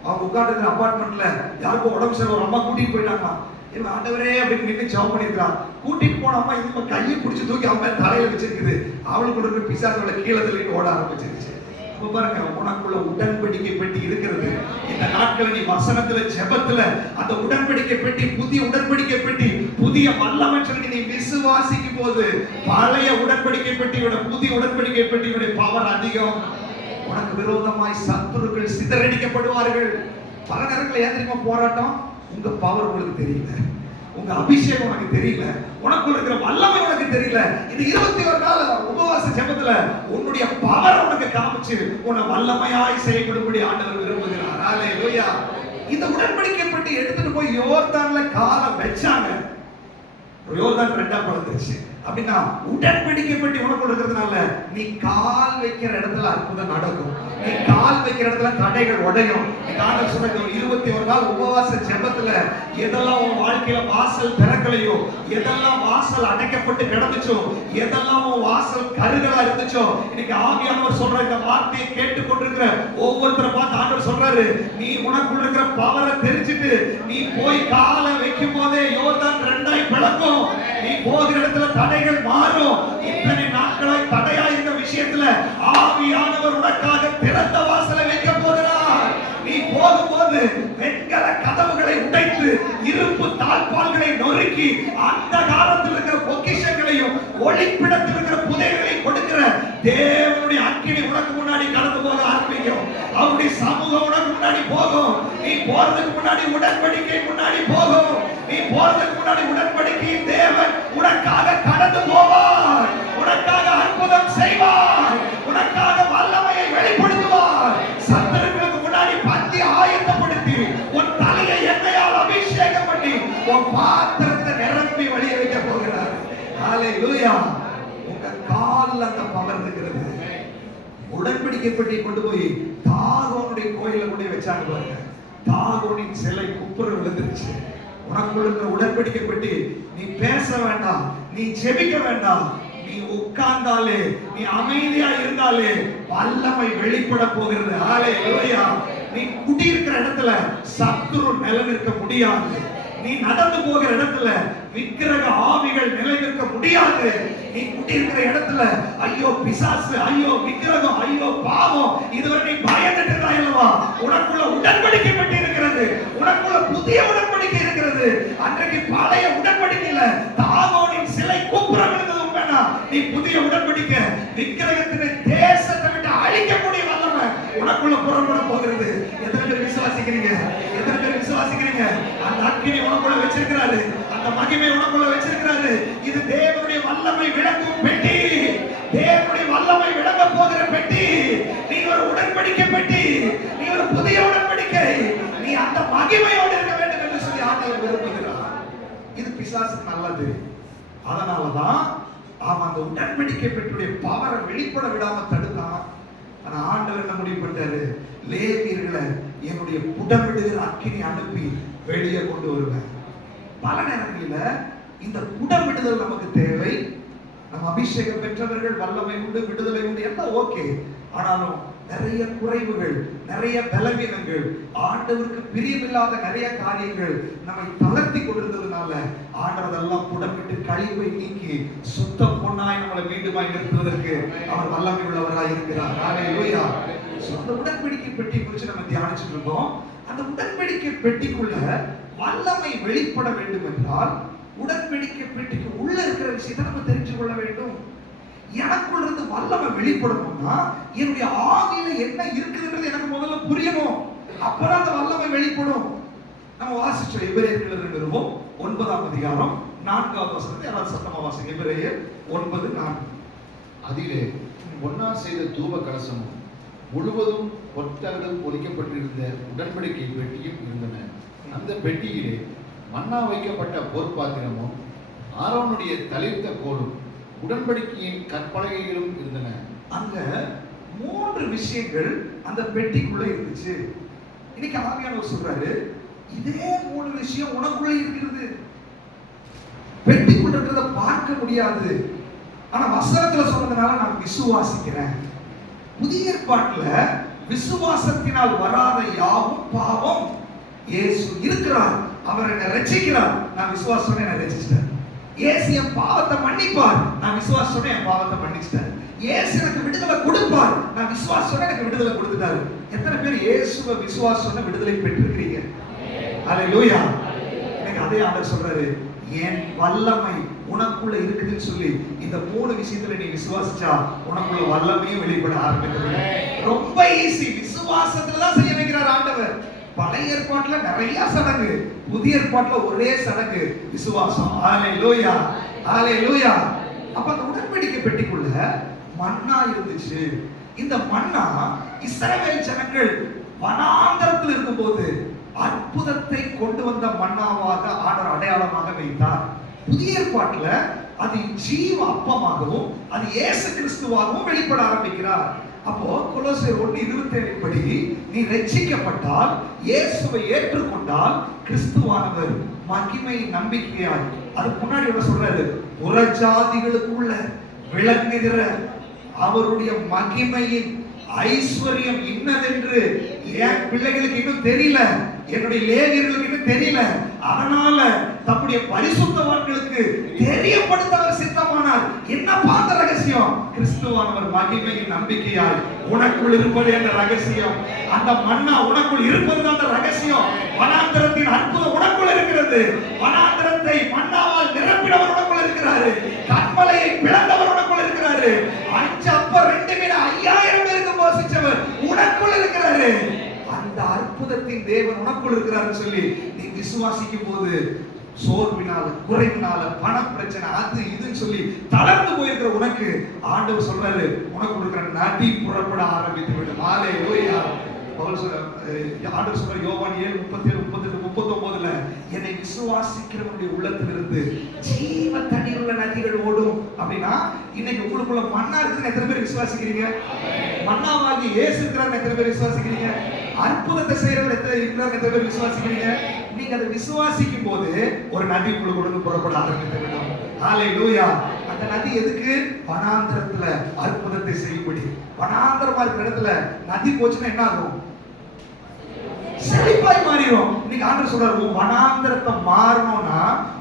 அவங்க உட்கார்ந்து அபார்ட்மெண்ட்ல யாருக்கும் உடம்பு சரியில்லை, ஒரு அம்மா கூட்டிட்டு போயிட்டாங்க. இவன் ஆண்டவரே அப்படின்னு நின்று ஜெபம் பண்ணிருக்கான். கூட்டிட்டு போன அம்மா இந்த கையை பிடிச்சி தூக்கி அம்மா தலையில வச்சிருக்குது. அவளுக்கு இருக்கிற பிசாசுகளை கீழே தள்ளிட்டு ஓட ஆரம்பிச்சிருச்சு. அப்ப பாருங்க, உனக்குள்ள உடன்படிக்கை பெட்டி இருக்கிறது. இந்த நாட்கள் நீ வசனத்துல ஜெபத்துல அந்த உடன்படிக்கை பெட்டி, புதிய உடன்படிக்கை பெட்டி, புதிய வல்லமை நீ விசுவாசிக்கும் போது பழைய உடன்படிக்கை பெட்டியோட புதிய உடன்படிக்கை பெட்டியோட பவர் அதிகம். உனக்கு விரோதமாய் சத்துருக்கள் சிதறடிக்கப்படுவார்கள். பல நேரங்களில் ஏன் தெரியுமா போராட்டம்? உங்க பவர் உங்களுக்கு தெரியல, உங்க அபிஷேகம் உனக்கு தெரியல, உனக்கு இருக்கிற வல்லமை உனக்கு தெரியல. இந்த 21 நாள் உபவாச ஜெபத்துல உன்னுடைய பவர் உனக்கு காமிச்சு உன்னை வல்லமையாய் செயல்படும்படி ஆண்டவர் விரும்புகிறார். ஹalleluya. இந்த உடன்படிக்கை பெட்டி எடுத்துட்டு போய் யோர்தான்ல காலை வச்சாங்க. யோர்தான் ரெண்டா பிளந்துருச்சு. அப்படின்னா உடன்படிக்கை பெட்டி உனக்கு இருக்கிறதுனால நீ கால் வைக்கிற இடத்துல அற்புதம் நடக்கும். நீ கால் வைக்கிற இடத்துல தடைகள் உடையும். ஆண்டவர் சொன்ன 21 நாள் உபவாச ஜெபத்துல எதெல்லாம் உன் வாழ்க்கையில வாசல் திறக்கலையோ, எதெல்லாம் வாசல் அடைக்கப்பட்டு கிடந்துச்சோ, எதெல்லாம் உன் வாசல் கருகளா இருந்துச்சோ, இன்னைக்கு ஆவியானவர் சொல்ற இந்த வார்த்தையை கேட்டுக்கொண்டிருக்கிற ஒவ்வொருத்தரை பார்த்து ஆண்டவர் சொல்றாரு, நீ உனக்குள்ள இருக்கிற பவரை தெரிஞ்சுட்டு நீ போய் காலை வைக்கும் போதே யோர்தான் ரெண்டாய் பிளக்கும். நீ போகிற இடத்துல தடைகள் மாறும். இத்தனை நாட்களாய் தடையா இந்த விஷயத்துல ஆவியானவர் உனக்காக திறந்த வாசலை வைக்க போகிறார். நீ போகும்போது வெண்கல கதவுகளை உடைத்து இரும்பு தாழ்பால்களை நொறுக்கி அந்த காலத்தில் இருக்கிற பொக்கிஷங்களையும் ஒளிப்பிடத்தில் இருக்கிற புதைகளையும் கொடுக்கிற தேவனுடைய அக்கினி உனக்கு முன்னாடி கடந்து போக ஆரம்பிக்கும். அவருடைய சமூகம் உனக்கு முன்னாடி போகும். நீ போறதுக்கு முன்னாடி உடன்படிக்கை முன்னாடி போகும். நீ போறதுக்கு முன்னாடி உடன்படிக்கை தேவன் உனக்காக கடந்து போவார். உனக்காக அற்புதம் செய்வார். உனக்காக வல்லமையை வெளிப்படுத்துவார். சத்துருக்களுக்கு முன்னாடி பந்தி ஆயத்தப்படுத்தி உன் தலையை எண்ணெயால் அபிஷேகம் பண்ணி உன் பாத்திரத்தை நிரப்பி வெளியே வைக்க போகிறார். ஹalleluya. உங்க கால்ல அந்த பவர் இருக்கிறது. உடன்படிக்கை பெட்டி கொண்டு போய் தாகோனுடைய கோயில கொண்டு வச்சாங்க பாருங்க. தாகோனின் சிலை குப்புற விழுந்துருச்சு. உனக்குள்ள இருக்கிற உடன்படிக்கை பெட்டி நீ பேச வேண்டாம், நீ ஜெபிக்க வேண்டாம், நீ உட்கார்ந்தாலே, நீ அமைதியா இருந்தாலே வல்லமை வெளிப்பட போகிறது. ஹalleluya. நீ குடியிருக்கிற இடத்துல சத்துரு நிலைநிற்க முடியாது. நீ நடந்து போகிற இடத்துல விக்கிரக ஆவிகள் நிலைநிற்க முடியாது. நீ குடியிருக்கிற இடத்துல ஐயோ பிசாசு, ஐயோ விக்கிரகம், ஐயோ பாவம், இதுவரை நீ பயந்துட்டு இருந்தாய் அல்லவா? உனக்குள்ள உடன்படிக்கை பெட்டி இருக்கிறது, உனக்குள்ள புதிய உடன்படிக்கை இருக்கிறது. அன்றைக்கு பழைய உடன்படிக்கையில தாகோனின் சிலை கூப்புறம் இருந்தது உண்மைனா, நீ புதிய உடன்படிக்கை விக்கிரகத்தின் தேசத்தை விட்டு அழிக்கக்கூடிய வல்லமை உனக்குள்ள புறப்பட போகிறது. எத்தனை பேர் விசுவாசிக்கிறீங்க? எத்தனை பேர் விசுவாசிக்கிறீங்க? அந்த அக்கினி உனக்குள்ள வச்சிருக்கிறாரு, அந்த மகிமை உனக்குள்ள வச்சிருக்கிறாரு. இது தேவனுடைய வல்லமை விளங்கும் பெட்டி, தேவனுடைய வல்லமை விளங்க போகிற பெட்டி. நீ ஒரு உடன்படிக்கை பெட்டி, நீ ஒரு புதிய உடன்படிக்கை, நீ அந்த மகிமையோடு இருக்க வேண்டும் என்று சொல்லி ஆண்டவர் விரும்புகிறார். இது பிசாசுக்கு நல்லது. அதனாலதான் அவன் அந்த உடன்படிக்கை பெற்றுடைய பவரை வெளிப்பட விடாம தடுத்தான். ஆனா ஆண்டவர் என்ன முடிவு பண்ணாரு? லேவியர்களை என்னுடைய புடமிடுகிற அக்கினி அனுப்பி வெளியே கொண்டு வருவேன். பல நேரங்களில் இந்த புடமிடுதல் நமக்கு தேவை. நம்ம அபிஷேகம் பெற்றவர்கள், வல்லமை உண்டு, விடுதலை உண்டு, எல்லாம் ஓகே. ஆனாலும் நிறைய குறைவுகள், நிறைய பலவீனங்கள், ஆண்டவருக்கு பிரியமில்லாத நிறைய காரியங்கள் நம்மை தளர்த்தி கொண்டிருந்ததுனால ஆண்டவர் அதெல்லாம் புடமிட்டு கழிவை நீக்கி சுத்த பொன்னாய் நம்மளை மீண்டுமாய் நிறுத்துவதற்கு அவர் வல்லமை உள்ளவராய் இருக்கிறார். ஹல்லேலூயா. அந்த உடன்படிக்கை பெட்டி குறித்து நம்ம தியானிச்சுட்டு இருந்தோம். அந்த உடன்படிக்கை பெட்டிக்குள்ள வல்லமை வெளிப்பட வேண்டும் என்றால் உடன்படிக்கை பெட்டிக்கு உள்ள இருக்கிற விஷயத்தை நம்ம தெரிஞ்சு கொள்ள வேண்டும். எனக்குள்ள இருந்து வல்லமை வெளிப்படணும்னா என்னுடைய ஆவியில என்ன இருக்குதுன்றது எனக்கு முதல்ல புரியணும். அப்பதான் அந்த வல்லமை வெளிப்படும். நம்ம வாசிச்சோம் எபிரேயர் நிருபம் 9ஆம் அதிகாரம் 4வது வசனத்தை யாராவது சத்தமா வாசிங்க. எபிரேயர் 9:4. அதிலே பொன்னால் செய்த தூப கலசமும் முழுவதும் பொற்தகடால் பொறிக்கப்பட்டிருந்த உடன்படிக்கை பெட்டியும் இருந்தன. அந்த பெட்டியிலே மன்னா வைக்கப்பட்ட பொற்பாத்திரமும் ஆரோனுடைய தளிர்த்த கோலும் உடன்படிக்கையின் கற்பலகைகளும் இருந்தன. அங்க 3 விஷயங்கள் அந்த பெட்டிக்குள்ள இருந்துச்சு. இன்னைக்கு ஆவியானவர் சொல்றாரு, இதே 3 விஷயம் உனக்குள்ள இருக்கிறது. பெட்டிக்குள்ள இருக்கிறத பார்க்க முடியாது, ஆனா வசனத்துல சொன்னதுனால நான் விசுவாசிக்கிறேன். புதிய ஏற்பாட்டுல விசுவாசத்தினால் வராத யாவும் பாவம். இயேசு இருக்கிறார், அவர் என்னை ரட்சிக்கிறார், நான் விசுவாசத்தோட என்னை ரட்சிச்சிட்டேன். இயேசு என் பாவத்தை மன்னிப்பார், நான் விசுவாசத்தோட என் பாவத்தை மன்னிச்சிட்டேன். இயேசு எனக்கு விடுதலை கொடுப்பார், நான் விசுவாசத்தோட எனக்கு விடுதலை கொடுத்துட்டாரு. எத்தனை பேர் இயேசுவை விசுவாசத்தோட விடுதலை பெற்றிருக்கிறீங்க? ஹல்லேலூயா. எனக்கு அதே ஆண்டவர் சொல்றாரு, என் வல்லமை உனக்குள்ள இருக்குதுன்னு சொல்லி இந்த 3 விஷயத்துல நீ விசுவாசிச்சா உனக்குள்ள வல்லமையும் வெளிப்பட ஆரம்பிக்கிறது. ரொம்ப ஈஸி. விசுவாசத்துல தான் செய்ய வைக்கிறார் ஆண்டவர். பழைய ஏற்பாட்டுல நிறைய சடங்கு, புதிய ஏற்பாட்டுல ஒரே சடங்கு, விசுவாசம். ஹல்லேலூயா, ஹல்லேலூயா. அப்ப அந்த உடன்படிக்கை பெட்டிக்குள்ள மன்னா இருந்துச்சு. இந்த மன்னா இஸ்ரவேல் ஜனங்கள் வனாந்தரத்தில் இருக்கும்போது அற்புதத்தை கொண்டு வந்த மன்னாவாக ஆண்டவர் அடையாளமாக வைத்தார். புதிய ஏற்பாட்டுல அது ஜீவ அப்பமாகவும் அது இயேசு கிறிஸ்துவாகவும் வெளிப்பட ஆரம்பிக்கிறார். அப்போ கொலோசியர் 1:27 படி நீ ரட்சிக்கப்பட்டால், இயேசுவை ஏற்றுக்கொண்டால் கிறிஸ்துவானவர் மகிமை நம்பிக்கையாய், அதுக்கு முன்னாடி என்ன சொல்றாரு? புறஜாதிகளுக்குள்ள விளங்குகிற அவருடைய மகிமையின் ஐஸ்வர்யம் இன்னதென்று என் பிள்ளைகளுக்கு இன்னும் தெரியல, என்னுடைய லேவியர்களுக்கு இன்னும் தெரியல. அதனால தம்முடைய பரிசுத்தவான்களுக்கு தெரியப்படுத்த அவர் சித்தமானார். என்ன பார்த்த ரகசியம்? கிறிஸ்துவானவர் மகிமையின் நம்பிக்கையால் உனக்குள் இருப்பது என்ற ரகசியம். அந்த மன்னா உனக்குள் இருப்பது அந்த ரகசியம். வனாந்தரத்தின் அற்புதம் உனக்குள் இருக்கிறது. வனாந்தரத்தை மன்னாவால் நிரப்பினவர் உனக்குள் இருக்கிறாரு. கண்மலையை பிளந்தவர் உனக்குள் இருக்கிறாரு. 5 அப்பம் 2 மீன் 5000 பேருக்கு போஷிச்சவர் உனக்குள் இருக்கிறாரு. அந்த அற்புதத்தின் தேவன் உனக்குள் இருக்கிறாருன்னு சொல்லி நீ விசுவாசிக்கும் போது சோர்வினால, குறைவினால, பண பிரச்சனை, அது இதுன்னு சொல்லி தளர்ந்து போயிருக்கிற உனக்கு ஆண்டவர் சொல்றாரு, உனக்கு இருக்கிற நதி புறப்பட ஆரம்பித்து விடும். ஹல்லேலூயா. பவுல் சொல்ற, ஆண்டவர் சொல்ற யோவான் 7:37, 38, 39ல என்னை விசுவாசிக்கிறவனுடைய உள்ளத்திலிருந்து ஜீவ தண்ணீர் உள்ள நதிகள் ஓடும். அப்படின்னா இன்னைக்கு உங்களுக்குள்ள மன்னா இருக்குன்னு எத்தனை பேர் விசுவாசிக்கிறீங்க? மன்னாவாகி இயேசு இருக்கிறார் எத்தனை பேர் விசுவாசிக்கிறீங்க? அற்புதத்தை செய்யறவர் எத்தனை பேர் விசுவாசிக்கிறீங்க? நீங்க அதை விசுவாசிக்கும் போது ஒரு நதி உங்களுக்கு புறப்பட ஆரம்பித்து விடும். ஹல்லேலூயா. அந்த நதி எதுக்கு? வனாந்தரத்துல அற்புதத்தை செய்யும்படி. வனாந்தரமா இருக்கிற இடத்துல நதி போச்சுன்னா என்ன ஆகும்? செழிப்பாய் மாறிடும். இன்னைக்கு ஆண்டவர் சொல்றாரு, உன் வனாந்தரத்தை மாறணும்னா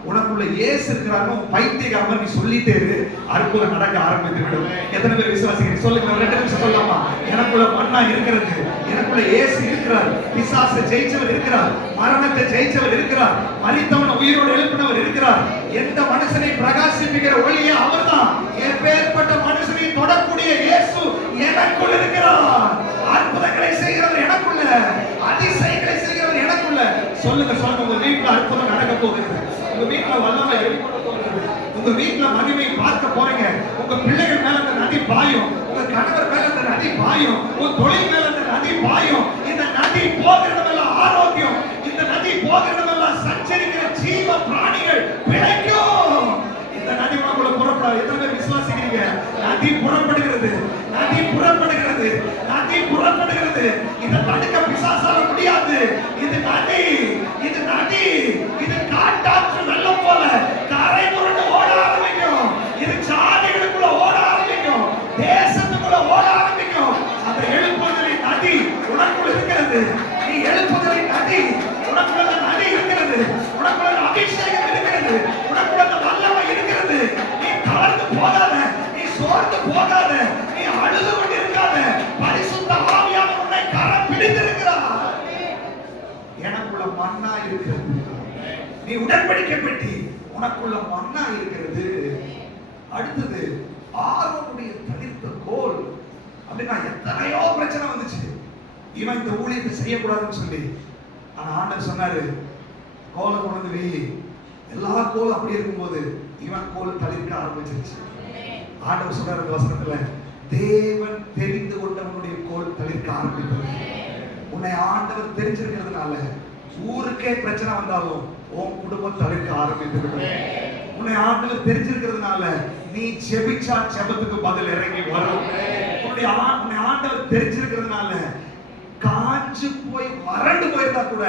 உனக்குள்ள இயேசு இருக்கிறாருன்னு உன் பைத்தியக்காரன் நீ சொல்லிட்டே இரு, அற்புதம் நடக்க ஆரம்பித்து விடும். எத்தனை பேர் விசுவாசிக்கிறீங்க சொல்லுங்க? 2 நிமிஷம் சொல்லலாமா? எனக்குள்ள மன்னா இருக்கிறது, எனக்குள்ள இயேசு இருக்கிறார், பிசாசை ஜெயிச்சவர் இருக்கிறார், மரணத்தை ஜெயிச்சவர் இருக்கிறார், மரித்தவன் உயிரோடு எழுப்பினவர் இருக்கிறார். எந்த மனுஷனை பிரகாசிப்பிக்கிற ஒளியே அவர்தான். எப்பேற்பட்ட மனுஷனை தொடக்கூடிய இயேசு எனக்குள் இருக்கிறார். அற்புதங்களை செய்கிறவர் எனக்குள்ள, அதிசயங்களை செய்கிறவர் எனக்குள்ள. சொல்லுங்க சொல்லுங்க, உங்க வீட்டுல அற்புதம் நடக்க போகுது, உங்க வீட்டுல வல்லமை வெளிப்பட போகுது, உங்க வீட்டுல மகிமை பார்க்க போறீங்க. உங்க பிள்ளைகள் மேல அந்த நதி பாயும், உங்க கணவர் மேல அந்த நதி பாயும், உங்க தொழில் மேல அந்த நதி பாயும். இந்த நதி போகிறதெல்லாம் ஆரோக்கியம், இந்த நதி போகிறதெல்லாம் சஞ்சரிக்கிற ஜீவ பிராணிகள் பிழைக்கும். இந்த நதி உனக்குள்ள புறப்படாது. எத்தனை பேர் விசுவாசிக்கிறீங்க? நதி புறப்படுகிறது, நதி புறப்படுகிறது, நதி புறப்படுகிறது. இதை தடுக்க பிசாசால முடியாது. இது நதி, இது நதி, இது காட்டாற்று வெள்ளம் போல கரை புரண்டு ஓட ஆரம்பிக்கும். இது சாதிகளுக்குள்ள ஓட ஆரம்பிக்கும், தேசத்துக்குள்ள ஓட ஆரம்பிக்கும். அந்த எழுப்புதலின் நதி உனக்குள்ள இருக்கிறது. நீ எழுப்புதலின் நதி உனக்குள்ள நதி இருக்கிறது, உனக்குள்ள அபிஷேகம் இருக்கிறது, உனக்குள்ள வல்லமை இருக்கிறது. நீ தளர்ந்து போகாத, நீ சோர்ந்து போகாத, நீ அழுது கொண்டு இருக்காத. பரிசுத்த ஆவியானவர் உன்னை கரம் பிடித்திருக்கிறார். எனக்குள்ள மன்னா இருக்கிறது. நீ உடன்படிக்கை பெட்டி, உனக்குள்ள மன்னா இருக்கிறது. அடுத்தது ஆரோனுடைய தளிர்த்த கோல். அப்படின்னா எத்தனையோ பிரச்சனை வந்துச்சு, இவன் இந்த ஊழியத்தை செய்யக்கூடாதுன்னு சொல்லி. ஆனா ஆண்டவர் சொன்னாரு, கோலை கொண்டு வந்து வெயி. எல்லா கோல் அப்படி இருக்கும்போது இவன் கோல் தளிர்க்க ஆரம்பிச்சிருச்சு. ஆண்டவர் சொல்றாரு இந்த வசனத்துல, தேவன் தெரிந்து கொண்டவனுடைய கோல் தளிர்க்க ஆரம்பித்தது. உன்னை ஆண்டவர் தெரிஞ்சிருக்கிறதுனால ஊருக்கே பிரச்சனை வந்தாலும் உன் குடும்பம் தளிர்க்க ஆரம்பித்து விடும். உன்னை ஆண்டவர் தெரிஞ்சிருக்கிறதுனால நீ ஜெபிச்சா ஜெபத்துக்கு பதில் இறங்கி வரும். உன்னை ஆண்டவர் தெரிஞ்சிருக்கிறதுனால காஞ்சு போய் வறண்டு போயிருந்தா கூட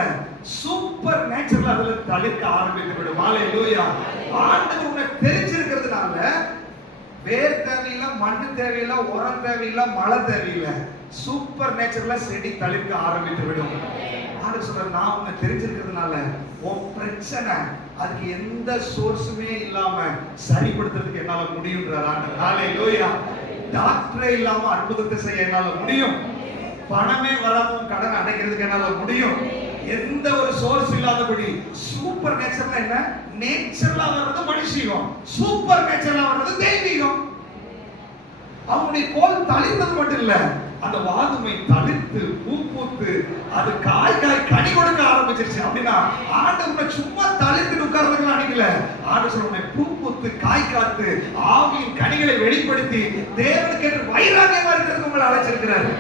சூப்பர் நேச்சுரல் அதுல தளிர்க்க ஆரம்பித்து விடும். ஹல்லேலூயா. ஆண்டவர் உன்னை தெரிஞ்சிருக்கிறதுனால வேர் தேவையில்லை, மண்ணு தேவையில்லை, உரம் தேவையில்லை, மழை தேவையில்லை, சூப்பர் நேச்சுரலா செடி தளிர்க்க ஆரம்பித்து விடும். ஆண்டவர் சொல்றாரு, நான் உன்னை தெரிஞ்சிருக்கிறதுனால உன் பிரச்சனை அதுக்கு எந்த சோர்ஸுமே இல்லாம சரிப்படுத்துறதுக்கு என்னால முடியும்ன்றார் ஆண்டவர். ஹல்லேலூயா. டாக்டரே இல்லாம அற்புதத்தை செய்ய என்னால முடியும். பணமே வராம கடன் அடைக்கிறதுக்கு என்னால முடியும். எந்த ஒரு சோர்ஸ் இல்லாதபடி சூப்பர் நேச்சுரலா என்ன? நேச்சுரலா வர்றது மனுஷீகம், சூப்பர் நேச்சுரலா வர்றது தெய்வீகம். அவனுடைய கோல் தளிர்ந்தது மட்டும் இல்ல, அந்த வாதுமை தளிர்த்து பூ பூத்து அது காய் கனி கொடுக்க ஆரம்பிச்சிருச்சு. அப்படின்னா ஆண்டவனை சும்மா தளிர்த்து உட்கார்றதுக்கு அன்னைக்குல, ஆண்டவர் உன்னை பூ பூத்து காய் காத்து ஆவியின் கனிகளை வெளிப்படுத்தி தேவனுக்கு என்று வைராகியமா இருக்கிறதுக்கு உங்களை அழைச்சிருக்கிறாரு.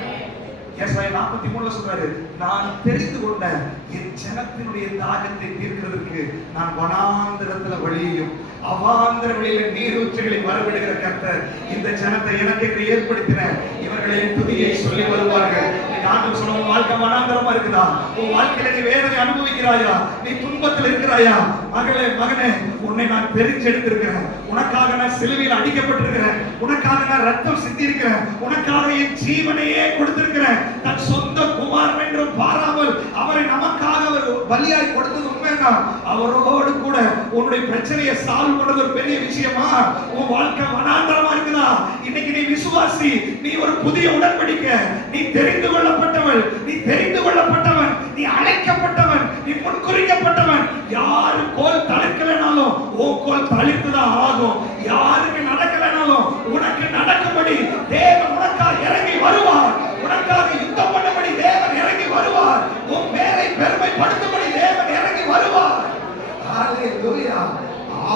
ஏசாயா 43 சொல்றாரு, நான் தெரிந்து கொண்ட என் ஜனத்தினுடைய தாகத்தை தீர்க்கிறதுக்கு நான் வனாந்தரத்துல வழியையும் அவாந்தர வழியில நீரூற்றுகளை வரவிடுகிற கர்த்தர். இந்த ஜனத்தை எனக்கு என்று ஏற்படுத்தின இவர்களை துதியை சொல்லி வருவார்கள். ஆண்டவர் சொல்ல, உன் வாழ்க்கை வனாந்தரமா இருக்குதா? உன் வாழ்க்கையில நீ வேதனை அனுபவிக்கிறாயா? நீ துன்பத்தில் இருக்கிறாயா? மகளே மகனே, உன்னை நான் தெரிஞ்செடுத்திருக்கிறேன். உனக்காக நான் சிலுவையில் அடிக்கப்பட்டிருக்கிறேன். உனக்காக நான் ரத்தம் சிந்தி இருக்கிறேன். உனக்காக என் ஜீவனையே கொடுத்திருக்கிறேன். தன் சொந்த குமாரன் என்றும் பாராமல் அவரை நமக்காக அவர் பலியாய் கொடுத்தது உண்மையா? அவரோடு கூட உன்னுடைய பிரச்சனையை சால்வ் பண்றது ஒரு பெரிய விஷயமா? உன் வாழ்க்கை வனாந்தரமா இருக்குதா? இன்னைக்கு நீ விசுவாசி, நீ ஒரு புதிய உடன்படிக்கை, நீ தெரிந்து கொள்ளப்பட்டவள், நீ தெரிந்து கொள்ளப்பட்டவன், நீ அழைக்கப்பட்டவன், நீ முன்குறிக்கப்பட்டவன். யாரு கோல் தளிர்க்கலனாலும் உன் கோல் தளிர்த்துதான் ஆகும். யாருக்கு நடக்கலனாலும் உனக்கு நடக்கும்படி தேவன் உனக்காக இறங்கி வருவார். உனக்காக யுத்தம் பண்ணபடி தேவன் இறங்கி வருவார். உன் பேரை பெருமைப்படுத்தும்படி தேவன் இறங்கி வருவார். ஹல்லேலூயா.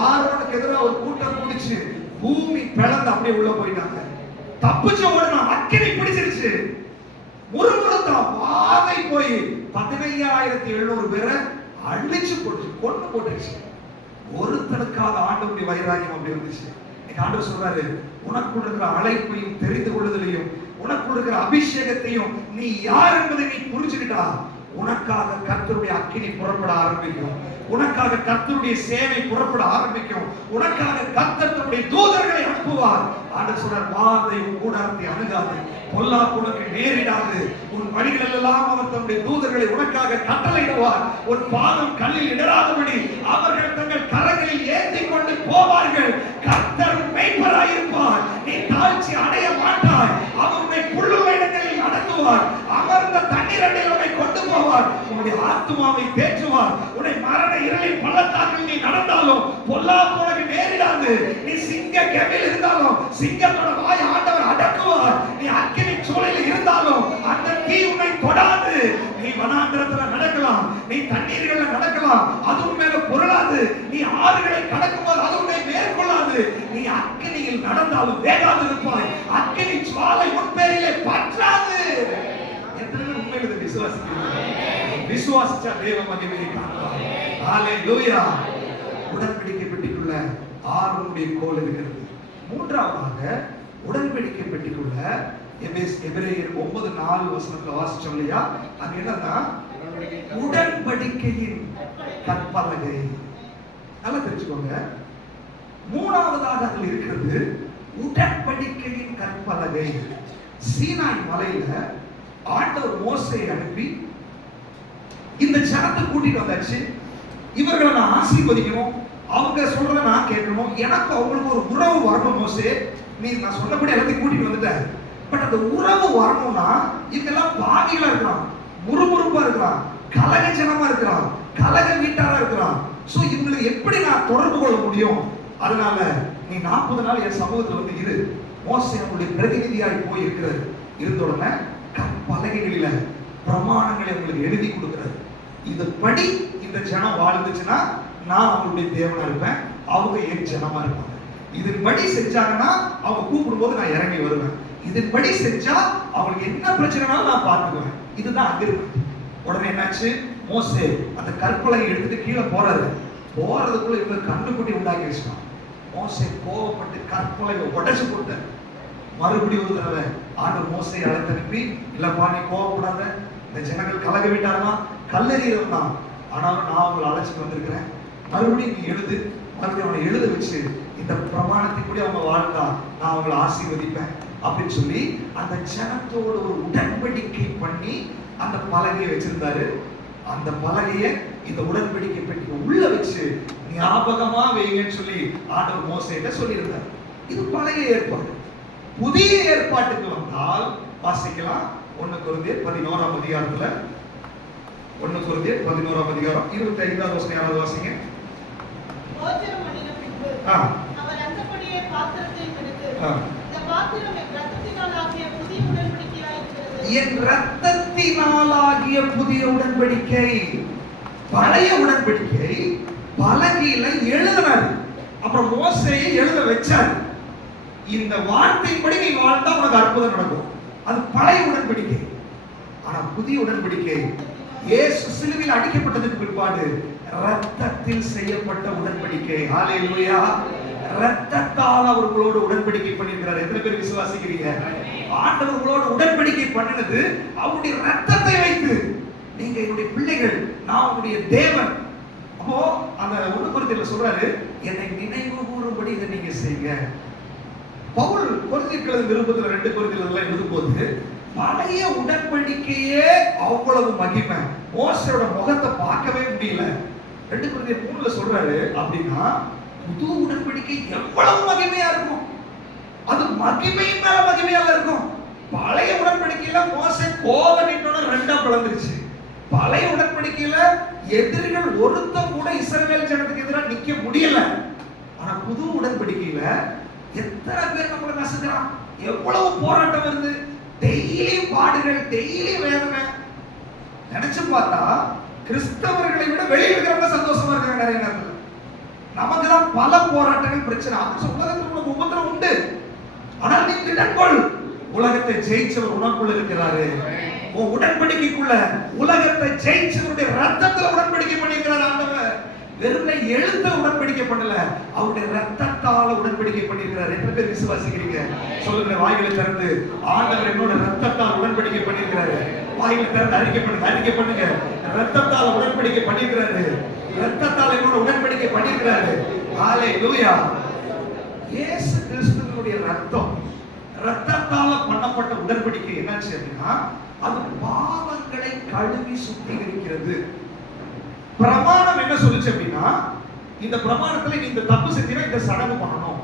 ஆரோனுக்கு எதிராக ஒரு கூட்டம் பிடிச்சு பூமி பிளந்து அப்படியே உள்ள போயிட்டாங்க. தப்பிச்ச உடனே அக்கினி பிடிச்சிருச்சு. முறுமுறுத்தான் வாதை போய் 15,700 பேரை அழிச்சு போட்டு கொண்டு போட்டுருச்சு. ஒருத்தனுக்காக ஆண்டவருடைய வைராகியம் அப்படி இருந்துச்சு. ஆண்டவர் சொல்றாரு, உனக்குள்ள இருக்கிற அழைப்பையும் தெரிந்து கொள்ளுதலையும் உனக்குள்ள இருக்கிற அபிஷேகத்தையும் நீ யார் என்பதை நீ புரிஞ்சுக்கிட்டா உனக்காக கர்த்தருடைய அக்கினி புறப்பட ஆரம்பிக்கும். உனக்காக கர்த்தருடைய சேவை புறப்பட ஆரம்பிக்கும். உனக்காக கர்த்தர் தம்முடைய தூதர்களை அனுப்புவார். ஆண்டவர் சொல்றார், வாதை உன் கூடாரத்தை அணுகாது, பொல்லாப்பு உனக்கு நேரிடாது, உன் வழிகளில் எல்லாம் அவர் தம்முடைய தூதர்களை உனக்காக கட்டளையிடுவார். உன் பாதம் கல்லில் இடராதபடி அவர்கள் தங்கள் கரங்களில் ஏந்தி கொண்டு போவார்கள். கர்த்தர் உன் மேய்ப்பராயிருப்பார், நீ தாழ்ச்சி அடைய மாட்டாய். அவர் உன்னை புல்லுள்ள இடங்களில் நடத்துவார், அமர்ந்த தண்ணீர் அண்டையில் உன்னை கொண்டு போவார். உன்னுடைய ஆத்துமாவை தேற்றுவார். உன்னை மரண இருளின் பள்ளத்தாக்கில் நீ நடந்தாலும் பொல்லாப்பு உனக்கு நேரிடாது. நீ சிங்க கெபில் இருந்தாலும் சிங்கத்தோட வாய் ஆண்டவர் அடக்குவார். நீ அக்கினி சூளையில் இருந்தாலும் அந்த தீ உன்னை தொடாது. நீ வனாந்திரத்துல நடக்கலாம், நீ தண்ணீர்கள்ல நடக்கலாம், அது உன் மேல பொருளாது. நீ ஆறுகளை கடக்கும்போது அது உன்னை மேற்கொள்ளாது. நீ அக்கினியில் நடந்தாலும் வேகாது இருப்பாய். அக்கினி ஜுவாலை உன் பேரிலே பற்றாது. எத்தனை பேர் உண்மையில இதை விசுவாசிக்கிறீங்க? விசுவாசிச்சா தேவ மகிமையை காண்பார். ஹalleluya. உடன்படிக்கை பெட்டிக்குள்ள ஆரோனுடைய கோல் இருக்கிறது. மூன்றாவதாக உடன்படிக்கை பெட்டிக்குள்ள எபிரேயர் 9:4 வாசிச்சோம் இல்லையா? அங்க என்னன்னா உடன்படிக்கையின் கற்பலகை. நல்லா தெரிஞ்சுக்கோங்க. மூணாவதாக அதில் இருக்கிறது உடன்படிக்கையின் கற்பலகை. சீனாய் மலையில ஆண்டவர் மோசேயை அனுப்பி இந்த ஜனத்தை கூட்டிட்டு வந்தாச்சு. இவர்களை நான் ஆசீர்வதிக்கணும், அவங்க சொல்றதை நான் கேட்கணும், எனக்கு அவங்களுக்கு ஒரு உறவு வரணும். மோசே, நீ நான் சொன்னபடி எல்லாத்தையும் கூட்டிட்டு வந்துட்டேன். பட் அந்த உறவு வரணும்னா இவங்கெல்லாம் பாவிகளா இருக்கிறான், முறுமுறுப்பா இருக்கிறான், கலக ஜனமா இருக்கிறான், கலக வீட்டாரா இருக்கிறான். சோ இவங்களுக்கு எப்படி நான் தொடர்பு கொள்ள முடியும்? அதனால நீ 40 நாள் என் சமூகத்தில் வந்து இரு. மோசே அவங்களுடைய பிரதிநிதியாய் போய் இருக்கிறார். இருந்த உடனே கற்பலகைகளில பிரமாணங்களை உங்களுக்கு எழுதி கொடுக்கிறார். இதன்படி இந்த ஜனம் வாழ்ந்துச்சுன்னா நான் அவங்களுடைய தேவனா இருப்பேன், அவங்க என் ஜனமா இருப்பாங்க. இதன்படி செஞ்சாங்கன்னா அவங்க கூப்பிடும் போது நான் இறங்கி வருவேன். இதன்படி செஞ்சா அவங்களுக்கு என்ன பிரச்சனைனாலும் நான் பார்த்துக்குவேன். இதுதான் அகிர்மெண்ட். உடனே என்னாச்சு? மோசே அந்த கற்பலகை எடுத்துட்டு கீழே போறாரு. போறதுக்குள்ள இவங்க கண்ணுக்குட்டி உண்டாக்கி வச்சுட்டான். மோசே கோவப்பட்டு கற்பலகை உடைச்சு போட்டார். மறுபடியும் ஒரு தடவை ஆண்டவர் மோசையை அழைத்து அனுப்பி, இல்லப்பா நீ கோவப்படாத, இந்த ஜனங்கள் கலக விட்டாங்கன்னா கல்லறியது தான், ஆனாலும் நான் அவங்களை அழைச்சிட்டு வந்திருக்கிறேன், மறுபடியும் நீ எழுது. மறுபடியும் அவனை எழுத வச்சு இந்த பிரமாணத்தை கூட அவங்க வாழ்ந்தா நான் அவங்களை ஆசீர்வதிப்பேன் அப்படின்னு சொல்லி அந்த ஜனத்தோட ஒரு உடன்படிக்கை பண்ணி அந்த பலகையை வச்சிருந்தாரு. அந்த பலகையை இந்த உடன்படிக்கை பெட்டி உள்ள வச்சு ஞாபகமா வைங்கன்னு சொல்லி ஆண்டவர் மோசேட்ட சொல்லியிருந்தார். இது பழைய ஏற்பாடு. புதிய ஏற்பாட்டுக்கு வந்தால் வாசிக்கலாம். 1 கொரிந்தியர் 11ஆம் அதிகாரத்துல 1 கொரிந்தியர் 11ஆம் அதிகாரம் 25ஆவது வசனம் வாசிங்க. போஜனம் பண்ணின பின்பு அவர் அந்தபடியே பாத்திரத்தை எடுத்து, இந்த பாத்திரம் என் இரத்தத்தினாலாகிய புதிய உடன்படிக்கையாயிருக்கிறது. என் இரத்தத்தினாலாகிய புதிய உடன்படிக்கை. பழைய உடன்படிக்கை பலகையில எழுதினார். அப்புறம் மோசேயை எழுத வச்சார். இந்த வார்த்தைப்படி நீ வாழ்ந்தா உனக்கு அற்புதம் நடக்கும். அது பழைய உடன்படிக்கை. ஆனா புதிய உடன்படிக்கை இயேசு சிலுவையில் அடிக்கப்பட்டதுக்கு பிற்பாடு இரத்தத்தில் செய்யப்பட்ட உடன்படிக்கை. ஹalleluya. இரத்தத்தால் அவர்களோடு உடன்படிக்கை பண்ணியிருக்கிறார். எத்தனை பேர் விசுவாசிக்கிறீங்க? ஆண்டவர்களோடு உடன்படிக்கை பண்ணினது அவருடைய இரத்தத்தை வைத்து. நீங்க என்னுடைய பிள்ளைகள், நான் உங்களுடைய தேவன். அப்போ அந்த 1 கொரிந்தியர்ல சொல்றாரு, என்னை நினைவு கூறும்படி இதை நீங்க செய்யுங்க. பவுல் கொரிந்தியர் நிருபத்துல 2 கொரிந்தியர்ல எழுதும்போது பழைய உடன்படிக்கையே அவ்வளவு மகிமை, மோசேயோட முகத்தை பார்க்கவே முடியல. 2 கொரிந்தியர் 3ல சொல்றாரு, அப்படின்னா புது உடன்படிக்கை எவ்வளவு மகிமையா இருக்கும். அது மகிமையின் மேல மகிமையா இருக்கும். பழைய உடன்படிக்கையில மோசே கோவனிட்டோட ரெண்டா பிளந்துருச்சு. பழைய உடன்படிக்கையில எதிரிகள் ஒருத்தம் கூட இஸ்ரவேல் ஜனத்துக்கு எதிராக நிக்க முடியல. ஆனா புது உடன்படிக்கையில எத்தனை பேர் நம்மள நசுக்கிறான், எவ்வளவு போராட்டம் வருது, டெய்லி பாடுகள், டெய்லி வேதனை. நினைச்சு பார்த்தா கிறிஸ்தவர்களை விட வெளியில் இருக்கிறவங்க சந்தோஷமா இருக்காங்க நிறைய நேரத்தில். நமக்கு தான் பல போராட்டங்கள், பிரச்சனை. உலகத்தில் உனக்கு உபத்திரம் உண்டு, ஆனால் நீ திடன்கொள், உலகத்தை ஜெயிச்சவர் உனக்குள்ள இருக்கிறாரு. உன் உடன்படிக்கைக்குள்ள உலகத்தை ஜெயிச்சவருடைய ரத்தத்துல உடன்படிக்கை பண்ணியிருக்கிறார் ஆண்டவர். வெறுமனே எழுத்த உடன்படிக்கை பண்ணல, அவருடைய ரத்தத்தால உடன்படிக்கை பண்ணியிருக்கிறார். எத்தனை பேர் விசுவாசிக்கிறீங்க? சொல்லுங்க வாய்களை திறந்து, ஆண்டவர் என்னோட ரத்தத்தால் உடன்படிக்கை பண்ணியிருக்கிறாரு. வாய்களை திறந்து அறிக்கை பண்ணுங்க. ரத்தத்தால் உடன்படிக்கை பண்ணியிருக்கிறாரு. ரத்தத்தால் என்னோட உடன்படிக்கை பண்ணியிருக்கிறாரு. ஹalleluya. இயேசு கிறிஸ்துவினுடைய ரத்தத்தால பண்ணப்பட்ட உடன்படிக்கை என்னாச்சு அப்படின்னா, அது பாவங்களை கழுவி சுத்திகரிக்கிறது. பிரமாணம் என்ன சொல்லுச்சு அப்படின்னா, இந்த பிரமாணத்துல நீ இந்த தப்பு செஞ்சீனா இந்த சடங்கு பண்ணணும்,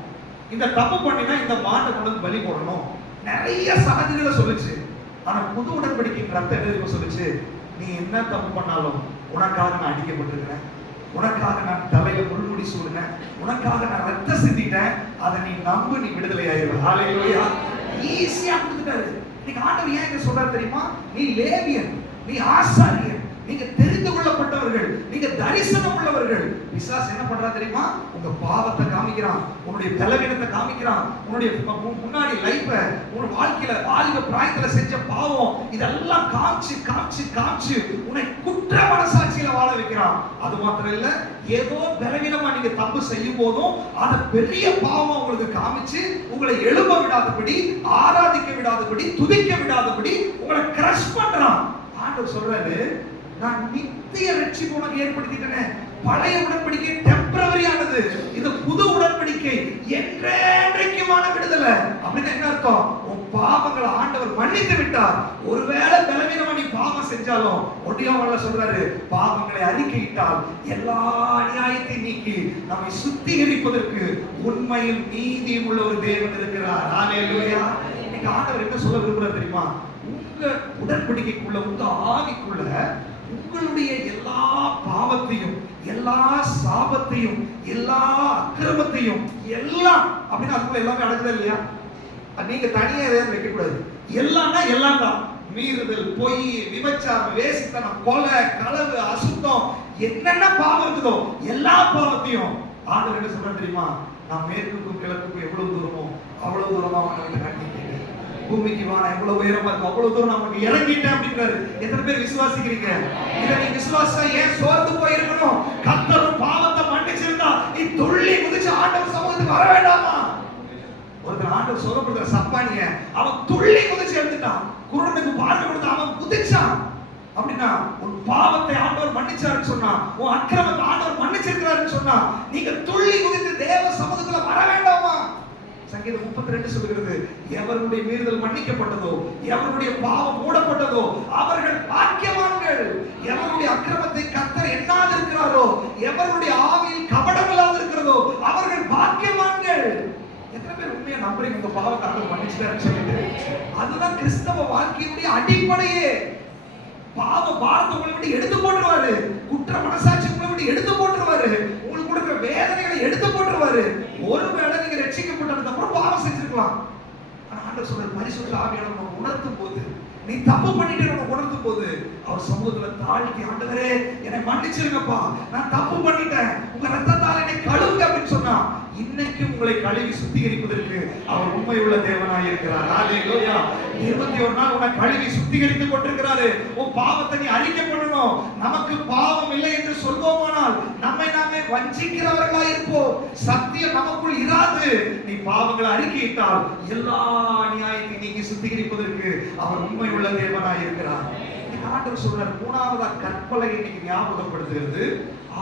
இந்த தப்பு பண்ணினா இந்த மாட்டை கொண்டு பலி போடணும், நிறைய சடங்குகளை சொல்லுச்சு. ஆனா புது உடன்படிக்கையின் ரத்தம் என்ன சொல்லுச்சு? நீ என்ன தப்பு பண்ணாலும் உனக்காக நான் அடிக்கப்பட்டிருக்கிறேன், உனக்காக நான் தலையில முள்முடி சூடினேன், உனக்காக நான் ரத்தம் சிந்திட்டேன், அதை நீ நம்பு, நீ விடுதலை ஆயிடுவ. ஹalleluya. ஈஸியா கொடுத்துட்டாரு. நீங்க ஆண்டவர் ஏன் இங்க சொல்றாரு தெரியுமா? நீ லேவியன், நீ ஆசாரியன், நீங்க தெரிந்து கொள்ளப்பட்டவர்கள், நீங்க தரிசனம் உள்ளவர்கள். பிசாசு என்ன பண்றா தெரியுமா? உங்க பாவத்தை காமிக்கிறான், உன்னுடைய பலவீனத்தை காமிக்கிறான், உன்னுடைய முன்னாடி லைஃப, உன் வாழ்க்கையில வாலிப பிராயத்துல செஞ்ச பாவம் இதெல்லாம் காமிச்சு உன்னை குற்ற மனசாட்சியில வாழ வைக்கிறான். அது மாத்திரம் இல்ல, ஏதோ பலவீனமா நீங்க தப்பு செய்யும் போதும் அதை பெரிய பாவம் உங்களுக்கு காமிச்சு உங்களை எழும்ப விடாதபடி, ஆராதிக்க விடாதபடி, துதிக்க விடாதபடி உங்களை கிரஷ் பண்றான். ஆண்டவர் சொல்றாரு, நான் நித்திய ரட்சிப்பு உனக்கு ஏற்படுத்திட்டேன். பழைய உடன்படிக்கை டெம்பரவரியானது, இது புது உடன்படிக்கை என்றைக்குமான விடுதலை. அப்படின்னு என்ன அர்த்தம்? உன் பாவங்களை ஆண்டவர் மன்னித்து விட்டார். ஒருவேளை பலவீனமா நீ பாவம் செஞ்சாலும் ஒட்டியாவல்ல சொல்றாரு, பாவங்களை அறிக்கையிட்டால் எல்லா அநியாயத்தை நீக்கி நம்மை சுத்திகரிப்பதற்கு உண்மையும் நீதியும் உள்ள ஒரு தேவன் இருக்கிறார். ஹalleluya. இன்னைக்கு ஆண்டவர் என்ன சொல்ல விரும்புறாரு தெரியுமா? உங்க உடன்படிக்கைக்குள்ள, உங்க ஆவிக்குள்ள உங்களுடைய எல்லா பாவத்தையும், எல்லா சாபத்தையும், எல்லா அக்கிரமத்தையும் எல்லாம் அப்படின்னா அதுக்குள்ள எல்லாமே அடங்குதா இல்லையா? நீங்க தனியா எதையும் வைக்க கூடாது. எல்லாம்னா எல்லாம் தான். மீறுதல், பொய், விபச்சாரம், வேசித்தனம், கொலை, களவு, அசுத்தம், என்னென்ன பாவம் இருக்குதோ எல்லா பாவத்தையும் ஆண்டவர் என்ன சொல்றாரு தெரியுமா? நான் மேற்குக்கும் கிழக்குக்கும் எவ்வளவு தூரமோ அவ்வளவு தூரமா அவனுக்கு கட்டிட்டேன். பூமிக்கு வான எவ்வளவு உயரமா இருக்கும் அவ்வளவு தூரம் நமக்கு இறங்கிட்டேன் அப்படின்றாரு. எத்தனை பேர் விசுவாசிக்கிறீங்க? இதை நீ விசுவாசா ஏன் சோர்ந்து போயிருக்கணும்? கர்த்தரும் பாவத்தை மன்னிச்சிருந்தா நீ துள்ளி குதிச்சு ஆண்டவர் சமூகத்துக்கு வர வேண்டாமா? ஒருத்தர் ஆண்டவர் சொல்லப்படுற சப்பானிய அவன் துள்ளி குதிச்சு எழுந்துட்டான். குருடனுக்கு பார்வை கொடுத்து அவன் குதிச்சான். அப்படின்னா உன் பாவத்தை ஆண்டவர் மன்னிச்சாருன்னு சொன்னா, உன் அக்கிரமத்தை ஆண்டவர் மன்னிச்சிருக்கிறாருன்னு சொன்னா, நீங்க துள்ளி குதித்து தேவ சமூகத்துல வர வேண்டாமா? சங்கீதம் 32 சொல்கிறது, எவருடைய மீறுதல் மன்னிக்கப்பட்டதோ, எவருடைய பாவம் மூடப்பட்டதோ அவர்கள் பாக்கியவான்கள். எவருடைய அக்கிரமத்தை கர்த்தர் எண்ணாது இருக்கிறாரோ, எவருடைய ஆவியில் கபடம் இல்லாது இருக்கிறதோ அவர்கள் பாக்கியவான்கள். எத்தனை பேர் உண்மையா நம்புறீங்க உங்க பாவத்தை ஆண்டவர் மன்னிச்சிட்டாருன்னு சொல்லிட்டு? அதுதான் கிறிஸ்தவ வாழ்க்கையுடைய அடிப்படையே. பாவ பாரத்தை உங்களை விட்டு எடுத்து போட்டுருவாரு, குற்ற மனசாட்சி உங்களை விட்டு எடுத்து போட்டுருவாரு, உங்களுக்கு கொடுக்கிற வேதனைகளை எடுத்து போட்டுருவாரு. ஒருவேளை நீங்க ரட்சிக்கப்பட்டதுக்கு அப்புறம் பாவம் செஞ்சிருக்கலாம். ஆனா ஆண்டவர் சொல்ற பரிசுத்த ஆவியானவர் உனக்கு உணர்த்தும் போது, நீ தப்பு பண்ணிட்டு உனக்கு உணர்த்தும் போது அவர் சமூகத்துல தாழ்த்தி, ஆண்டவரே என்னை மன்னிச்சிருங்கப்பா, நான் தப்பு பண்ணிட்டேன், உங்க ரத்தத்தால் என்னை கழுவுங்க அப்படின்னு சொன்னா, இன்னைக்கு உங்களை கழுவி சுத்திகரிப்பதற்கு அவர் உண்மையுள்ள தேவனாய் இருக்கிறார். ஹalleluya. 21 நாள் உன்னை கழுவி சுத்திகரித்துக் கொண்டிருக்கிறாரு. உன் பாவத்தை நீ அறிக்கை பண்ணணும். நமக்கு பாவம் இல்லை என்று சொல்வோமானால் நம்மை நாமே வஞ்சிக்கிறவர்களாய் இருப்போம். சத்தியம் நமக்குள் இராது. நீ பாவங்களை அறிக்கையிட்டால் எல்லா அநியாயத்தையும் நீக்கி சுத்திகரிப்பதற்கு அவர் உண்மையுள்ள தேவனாய் இருக்கிறார். ஆண்டவர் சொல்றார், மூணாவதா கற்பலகை இன்னைக்கு ஞாபகப்படுத்துகிறது.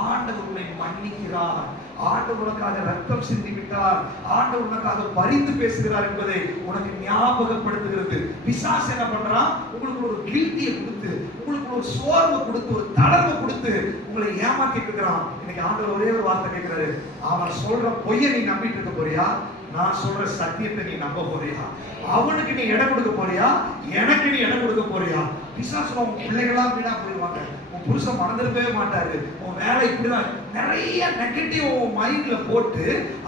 ஆண்டவர் உன்னை மன்னிக்கிறார், ஆண்டவர் உனக்காக ரத்தம் சிந்தி விட்டார், ஆண்டவர் உனக்காக பரிந்து பேசுகிறார் என்பதை உனக்கு ஞாபகப்படுத்துகிறது. பிசாசு என்ன பண்றான்? உங்களுக்கு ஒரு கில்ட்டியை கொடுத்து, உங்களுக்கு ஒரு சோர்வை கொடுத்து, ஒரு தளர்வை கொடுத்து உங்களை ஏமாத்திட்டு இருக்கிறான். இன்னைக்கு ஆண்டவர் ஒரே ஒரு வார்த்தை கேட்கிறாரு, அவன் சொல்ற பொய்யை நீ நம்பிட்டு இருக்க போறியா? நான் சொல்ற சத்தியத்தை நீ நம்ப போறியா? அவனுக்கு நீ இடம் கொடுக்க போறியா? எனக்கு நீ இடம் கொடுக்க போறியா? பிசாசு உன் பிள்ளைகளா வீணா போயிடுவாங்க, உன் புருஷன் மறந்துடவே மாட்டாரு, உன் வேலை இப்படிதான் நிறைய நெகட்டிவ் உன் மைண்ட்ல போட்டு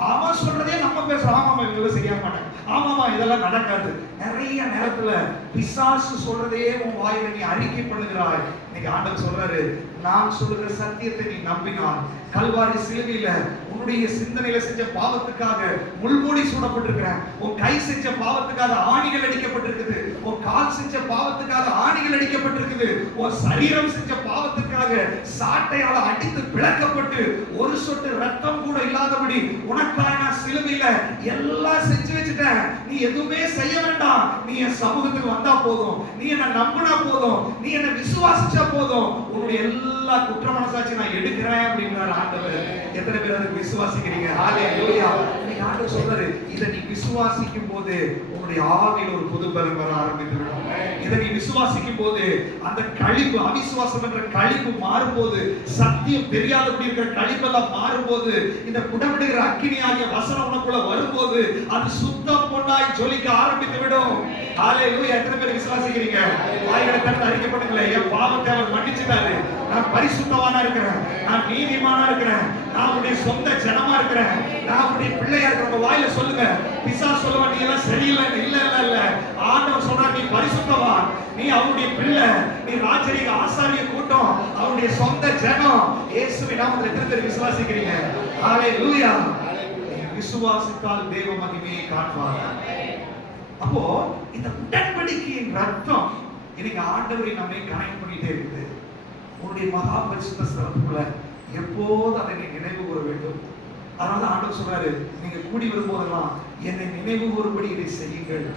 அவன் சொல்றதே நம்ம பேசுறோம். ஆமாமா இதெல்லாம் செய்ய மாட்டாங்க, ஆமாமா இதெல்லாம் நடக்காது. நிறைய நேரத்துல பிசாசு சொல்றதே உன் வாயில நீ அறிக்கை பண்ணுகிறாய். இன்னைக்கு ஆண்டவர் சொல்றாரு, நான் சொல்லுகிற சத்தியத்தை நீ நம்பினால் கல்வாரி சிலுவையில உன்னுடைய சிந்தனையில செஞ்ச பாவத்துக்காக முள்மூடி சூடப்பட்டிருக்கிறேன், உன் கை செஞ்ச பாவத்துக்காக ஆணிகள் அடிக்கப்பட்டிருக்குது, உன் கால் செஞ்ச பாவத்துக்காக ஆணிகள் அடிக்கப்பட்டிருக்குது. உன் சரீரம் செஞ்ச பாவத்துக்காக சாட்டையால அடித்து பிளக்கப்பட்டு ஒரு சொட்டு ரத்தம் கூட இல்லாதபடி உனக்காக நான் சிலுவையில எல்லாம் செஞ்சு வச்சுட்டேன். நீ எதுவுமே செய்ய வேண்டாம். நீ என் சமூகத்துக்கு வந்தா போதும், நீ என்ன நம்பினா போதும், நீ என்ன விசுவாசிச்சா போதும், உன்னுடைய எல்லா குற்ற மனசாட்சி நான் எடுக்கிறேன் அப்படின்றார் ஆண்டவர். எத்தனை பேர் அதுக்கு விசுவாசிக்கிறீங்க? ஹalleluya. நீங்க ஆண்டவர் சொல்றாரு, இத நீ விசுவாசிக்கும் போது உன்னுடைய ஆவியில் ஒரு புது பலம் வர ஆரம்பித்துவிடும். இதை நீ விசுவாசிக்கும் போது அந்த கழிப்பு, அவிசுவாசம் என்ற கழிப்பு மாறும்போது, சத்தியம் தெரியாதபடி இருக்கிற கழிப்பெல்லாம் மாறும்போது, இந்த புடமிடுகிற அக்கினியாகிய வசனம் உனக்குள்ள வரும்போது அது சுத்தம் பொன்னாய் ஜொலிக்க ஆரம்பித்து விடும். ஹalleluya. எத்தனை பேர் விசுவாசிக்கிறீங்க? வாய்களை திறந்து அறிக்கை பண்ணுங்களேன். என் பாவத்தை அவர் மன்னிச்சிட்டாரு, நான் பரிசுத்தவானா இருக்கிறேன், நான் நீதிமானா இருக்கிறேன், நான் உடைய சொந்த ஜனமா இருக்கிறேன், நான் உடைய பிள்ளையா இருக்கிற. உங்க வாயில சொல்லுங்க. பிசாசு சொல்லுவான், நீ எல்லாம் சரியில்லை. இல்ல இல்ல இல்ல, ஆண்டவர் சொல்றார், நீ பரிசுத்தவான், நீ அவருடைய பிள்ளை, நீ ராஜரீக ஆசாரிய கூட்டம், அவருடைய சொந்த ஜனம். இயேசுவின் நாமத்தில் எத்தனை பேர் விசுவாசிக்கிறீங்க? ஹalleluya. விசுவாசித்தால் தேவ மகிமையை காண்பார். அப்போ இந்த உடன்படிக்கையின் ரத்தம் இன்னைக்கு ஆண்டவரை நம்மை கனெக்ட் பண்ணிட்டே இருக்குது. உன்னுடைய மகா பரிசுத்த ஸ்தலத்துக்குள்ள எப்போது அதை நீ நினைவு கூற வேண்டும். அதனால ஆண்டவர் சொல்றாரு, நீங்க கூடி வரும்போதெல்லாம் என்னை நினைவு கூறும்படி இதை செய்யுங்கள்.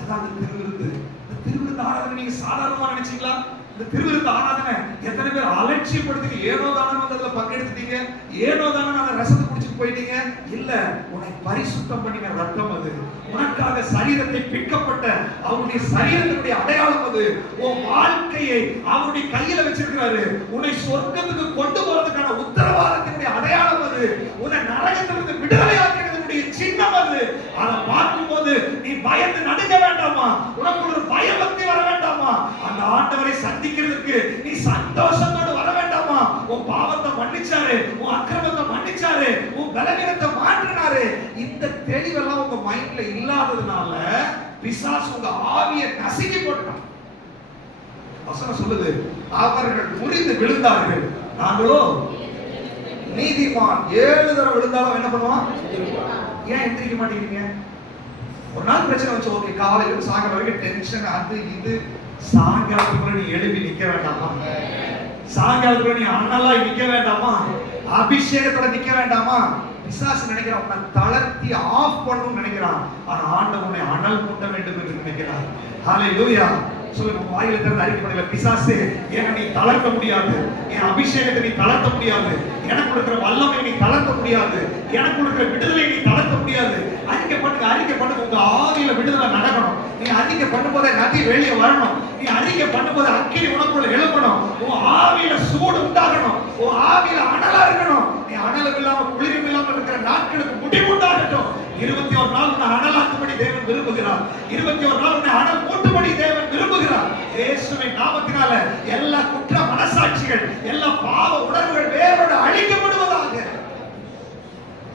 அதான் திருவிருந்து. இந்த திருவிருந்து ஆராதனை நீங்க சாதாரணமா நினைச்சீங்களா? இந்த திருவிருந்து ஆராதனை எத்தனை பேர் அலட்சியப்படுத்தி ஏனோ தானே அதுல பங்கெடுத்துட்டீங்க, ஏனோ தானே அந்த ரசத்தை குடிச்சிட்டு போயிட்டீங்க? இல்ல, உன்னை பரிசுத்தம் பண்ணின ரத்தம் அது. உனக்காக சரீரத்தை பிற்கப்பட்ட அவருடைய சரீரத்தினுடைய அடையாளம் அது. உன் வாழ்க்கையை அவருடைய கையில வச்சிருக்கிறாரு. உன்னை சொர்க்கத்துக்கு கொண்டு போறதுக்கான உத்தரவாதத்தினுடைய அடையாளம் அது. உன்னை நரகத்திலிருந்து விடுதலையாக்குறதுடைய சின்னம் அது. அதை பார்க்கும்போது நீ பயந்து நடுங்க வேண்டாமா? உனக்கு ஒரு பயபக்தி வர வேண்டாமா? அந்த ஆண்டவரை சந்திக்கிறதுக்கு நீ சந்தோஷத்தோடு வர வேண்டாமா? உன் பாவத்தை மன்னிச்சாரு, உன் அக்கிரமத்தை மன்னிச்சாரு, உன் பலவீனத்தை மாற்றினாரு. இந்த தெளிவெல்லாம் உங்க மைண்ட்ல இல்லாததுனால பிசாசு உங்க ஆவியை நசுக்கி போட்டான். வசனம் சொல்லுது, அவர்கள் முறிந்து விழுந்தார்கள், நாங்களோ நீதிமான் 7 தடவை விழுந்தாலும் என்ன பண்ணுவான்? ஏன் எந்திரிக்க மாட்டேங்கிறீங்க? ஒரு நாள் பிரச்சனை வச்சு, ஓகே, காலையில சாயங்காலம் வரைக்கும் டென்ஷன், அது இது. சாயங்காலத்துக்குள்ள நீ எழுப்பி நிக்க வேண்டாமா? சாயங்காலத்துக்குள்ள நீ அனலாய் நிக்க வேண்டாமா? அபிஷேகத்தோட நிக்க வேண்டாமா? பிசாசு நினைக்கிறான் உன்னை தளர்த்தி ஆஃப் பண்ணணும்னு நினைக்கிறான். ஆனா ஆண்டவர் உன்னை அனல் மூட்ட வேண்டும் என்று நினைக்கிறார். ஹalleluya. சொல்லுங்க, வாயில திறந்து அறிக்கை பண்ணுங்க. பிசாசே, என்னை நீ தளர்த்த முடியாது, என் அபிஷேகத்தை நீ தளர்த்த முடியாது, எனக்கு இருக்கிற வல்லமை நீ தளர்த்த முடியாது, எனக்கு இருக்கிற விடுதலை நீ தளர்த்த முடியாது. அறிக்கை பண்ணுங்க, அறிக்கை பண்ணுங்க. உங்க ஆவியில விடுதலை நடக்கணும். நீ அறிக்கை பண்ணும்போதே நதி வெளியே வரணும். நீ அறிக்கை பண்ணும்போது அக்கினி உனக்குள்ள எழுப்பணும். உன் ஆவியில சூடு உண்டாகணும். உன் ஆவியில அனலா இருக்கணும். நீ அனலும் இல்லாம குளிரும் இல்லாம இருக்கிற நாட்களுக்கு முடிவு உண்டாகட்டும். 21 நாள் உன்னை அனலாக்கும்படி தேவன் விரும்புகிறார். 21 நாள் உன்னை அனல் மூட்டும்படி தேவன் விரும்புகிறார். இயேசுவின் நாமத்தினால எல்லா குற்ற மனசாட்சிகள், எல்லா பாவ உணர்வுகள் வேரோடு அழிக்கப்படுவதாக.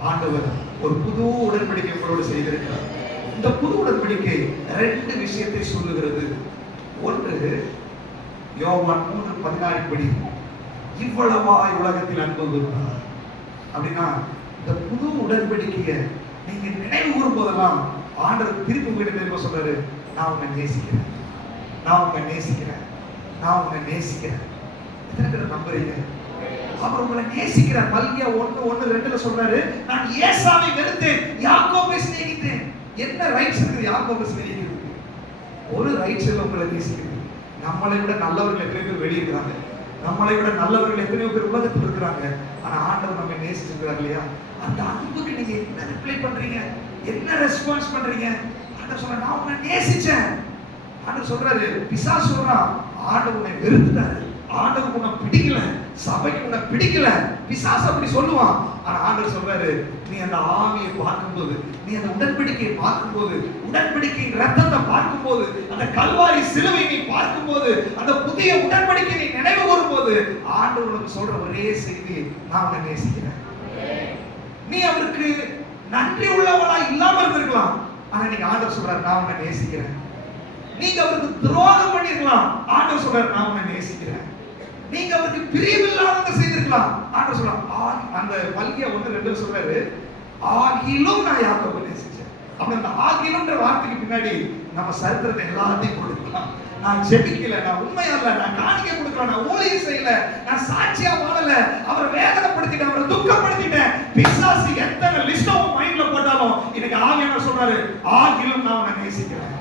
ஆண்டவர் ஒரு புது உடன்படிக்கை உங்களோடு செய்திருக்கிறார். இந்த புது உடன்படிக்கை 2 விஷயத்தை சொல்லுகிறது. ஒன்று, யோவான் 3:16 படி, இவ்வளவாய் உலகத்தில் அன்பு கூர்ந்தார். அப்படின்னா இந்த புது உடன்படிக்கையை நீங்க நினைவு கூறும் போதெல்லாம் ஆண்டவர் திருப்பி உங்ககிட்ட திரும்ப சொல்றாரு, நான் உன்னை நேசிக்கிறேன், நான் உன்னை நேசிக்கிறேன், நான் உன்னை நேசிக்கிறேன். எத்தனை பேர் நம்புறீங்க? அவர் உங்களை நேசிக்கிறார். மல்கியா 1:1-2 சொல்றாரு, நான் ஏசாவை வெறுத்தேன், யாக்கோபை சிநேகித்தேன். என்ன ரைட்ஸ் இருக்குது யாக்கோபை சிநேகிக்கிறதுக்கு? ஒரு ரைட்ஸ் இல்லை உங்களை நேசிக்கிறது. நம்மளை விட நல்லவர்கள் எத்தனை பேர் வெளியே இருக்கிறாங்க, நம்மளை விட நல்லவர்கள் எத்தனையோ பேர் உலகத்தில் இருக்கிறாங்க. ஆனா ஆண்டவர் நம்மை நேசிச்சிருக்கிறார் இல்லையா? அந்த அன்புக்கு நீங்க என்ன ரிப்ளை பண்றீங்க, என்ன ரெஸ்பான்ஸ் பண்றீங்க? ஆண்டவர் சொல்ற, நான் உன்னை நேசிச்சேன். ஆண்டவர் சொல்றாரு, பிசாசு சொல்றான், ஆண்டவர் உன்னை வெறுத்துட்டாரு, ஆண்டவர் உன்னை பிடிக்கல, சபைக்கு உன்னை பிடிக்கல. பிசாசு அப்படி சொல்லுவான். ஆனா ஆண்டவர் சொல்றாரு, நீ அந்த ஆவியை பார்க்கும்போது, நீ அந்த உடன்படிக்கையை பார்க்கும்போது, உடன்படிக்கையின் ரத்தத்தை பார்க்கும்போது, அந்த கல்வாரி சிலுவை நீ பார்க்கும்போது, அந்த புதிய உடன்படிக்கை நீ நினைவு கூறும்போது, ஆண்டவர் உனக்கு சொல்ற ஒரே செய்தி, நான் உன்னை நேசிக்கிறேன். நீ அவருக்கு நன்றி உள்ளவளா இல்லாம இருந்திருக்கலாம். ஆனா நீங்க ஆண்டவர் சொல்றாரு, நான் உன்னை நேசிக்கிறேன். நீங்க அவருக்கு துரோகம் பண்ணிருக்கலாம். ஆண்டவர் சொல்றாரு, நான் உன்னை நேசிக்கிறேன். நீங்க அவருக்கு பிரியமில்லாததை செய்திருக்கலாம். ஆண்டவர் சொல்றாரு, அந்த மல்கியா 1:2 சொல்றாரு, ஆகிலும் நான் யாக்கோபை நேசிச்சேன். அப்ப அந்த ஆகிலும்ன்ற வார்த்தைக்கு பின்னாடி நம்ம சரித்திரத்தை எல்லாத்தையும் கொடுக்கலாம். நான் ஜெபிக்கல, நான் உண்மையா இல்ல, நான் காணிக்கை கொடுக்கல, நான் ஊழியம் செய்யல, நான் சாட்சியா வாழல, அவரை வேதனைப்படுத்திட்டேன், அவரை துக்கப்படுத்திட்டேன். பிசாசு எத்தனை லிஸ்ட் ஆஃப் மைண்ட்ல போட்டாலும் இன்னைக்கு ஆவியானவர் சொல்றாரு, ஆகிலும் நான் உன்னை நேசிக்கிறேன்,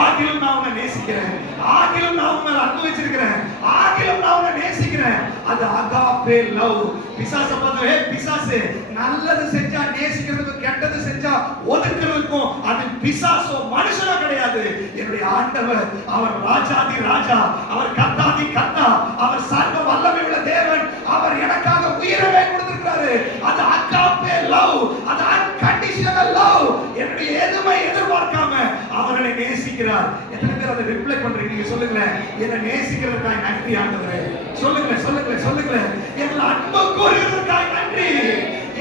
ஆகிலும் நான் உன்னை நேசிக்கிறேன், ஆகிலும் நான் உன்னை அன்பு வச்சிருக்கிறேன், ஆகிலும் நான் உன்னை நேசிக்கிறேன். அது அகாபே லவ். பிசாசை பார்த்து, ஏ பிசாசு, நல்லது செஞ்சா நேசிக்கிறதுக்கும் கெட்டது செஞ்சா ஒதுக்குறதுக்கும் அது பிசாசோ மனுஷனோ கிடையாது. என்னுடைய ஆண்டவர், அவர் ராஜாதி ராஜா, அவர் கர்த்தாதி கர்த்தா, அவர் சர்வ வல்லமை உள்ள தேவன். அவர் எனக்காக உயிரவே கொடுத்திருக்கிறாரு. அது அகாபே லவ், அது அன்கண்டிஷனல் லவ். என்னுடைய எதுவுமே எதிர்பார்க்காம அவர் என்னை நேசிக்கிறார். எத்தனை பேர் அதை ரிப்ளை பண்றீங்க? நீங்க சொல்லுங்களேன், என்னை நேசிக்கிறதுக்காக நன்றி ஆண்டவரே. சொல்லுங்களேன் சொல்லுங்களேன் சொல்லுங்களேன். எங்களை அன்பு கூறுகிறதுக்காக நன்றி.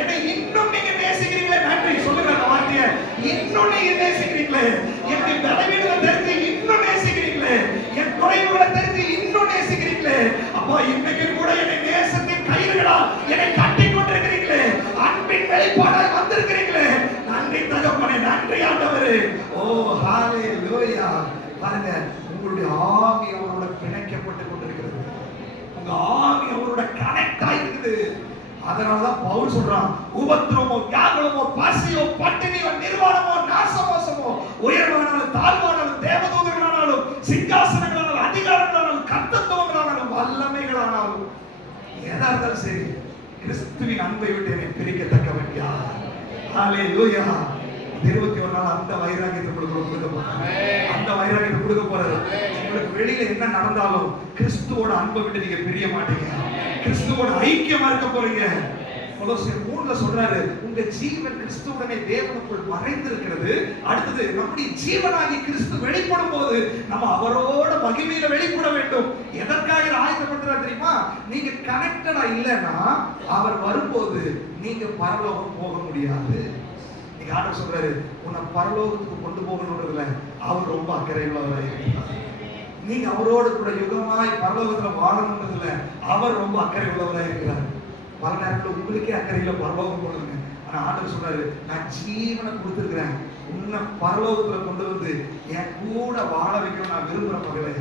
என்னை இன்னும் நீங்க நேசிக்கிறீங்களே நன்றி. சொல்லுங்க அந்த வார்த்தையை, இன்னும் நீங்க நேசிக்கிறீங்களே. என்னுடைய பலவீனங்களை தெரிஞ்சு இன்னும் நேசிக்கிறீங்களே. என் குறைவுகளை தெரிஞ்சு இன்னும் நேசிக்கிறீங்களே. அப்பா, இன்னைக்கு கூட என்னை நேசத்தின் கயிறுகளால் என்னை கட்டி கொண்டிருக்கிறீங்களே. அன்பின் வெளிப்பாடாய் வந்திருக்கிறீங்களே. நன்றி தகப்பனே, நன்றி ஆண்டவரே. ஓ ஹalleluya. பாருங்க, உங்களுடைய ஆவி அவரோட பிணைக்கப்பட்டு கொண்டிருக்கிறது. உங்க ஆவி அவரோட கனெக்ட் ஆயிருக்குது. அதனாலதான் பவுல் சொல்றான், உபத்திரமோ வியாகுலமோ பசியோ பட்டினியோ நிர்வாணமோ நாசமோசமோ உயர்வானாலும் தாழ்வானாலும் தேவதூதர்களானாலும் சிங்காசனங்களானாலும் அதிகாரங்களானாலும் கர்த்தத்துவங்களானாலும் வல்லமைகளானாலும் ஏதா இருந்தாலும் சரி, கிறிஸ்துவின் அன்பை விட்டு என்னை பிரிக்கத்தக்கவன் யார்? ஹalleluya. 21 நாள் அந்த வைராகியத்தை கொடுக்க போறாரு. அந்த வைராகியத்தை கொடுக்க போறாரு. உங்களுக்கு வெளியில என்ன நடந்தாலும் கிறிஸ்துவோட அன்பை விட்டு நீங்க பிரிய மாட்டீங்க. கிறிஸ்துவோட ஐக்கியமா இருக்க போறீங்க. கொலோசியர் 3ல சொல்றாரு, உங்க ஜீவன் கிறிஸ்துவுடனே தேவனுக்குள் மறைந்திருக்கிறது. அடுத்தது, நம்முடைய ஜீவனாகி கிறிஸ்து வெளிப்படும் போது நம்ம அவரோட மகிமையில வெளிப்பட வேண்டும். எதற்காக ஆயத்தப்படுத்துறாரு தெரியுமா? நீங்க கனெக்டடா இல்லைன்னா அவர் வரும்போது நீங்க பரலோகம் போக முடியாது. நீங்க ஆண்டவர் சொல்றாரு, உன்னை பரலோகத்துக்கு கொண்டு போகணும்ன்றதுல அவர் ரொம்ப அக்கறை உள்ளவராக இருக்கிறார். நீங்க அவரோடு கூட யுகமாய் பரலோகத்துல வாழணும்ன்றதுல அவர் ரொம்ப அக்கறை உள்ளவராக இருக்கிறார். பல நேரத்தில் உங்களுக்கே அக்கறையில பரலோகம் போடுங்க. ஆனா ஆண்டவர் சொல்றாரு, நான் ஜீவனை கொடுத்திருக்கிறேன், உன்னை பரலோகத்துல கொண்டு வந்து என் கூட வாழ வைக்கணும் நான் விரும்புறேன் மகளே.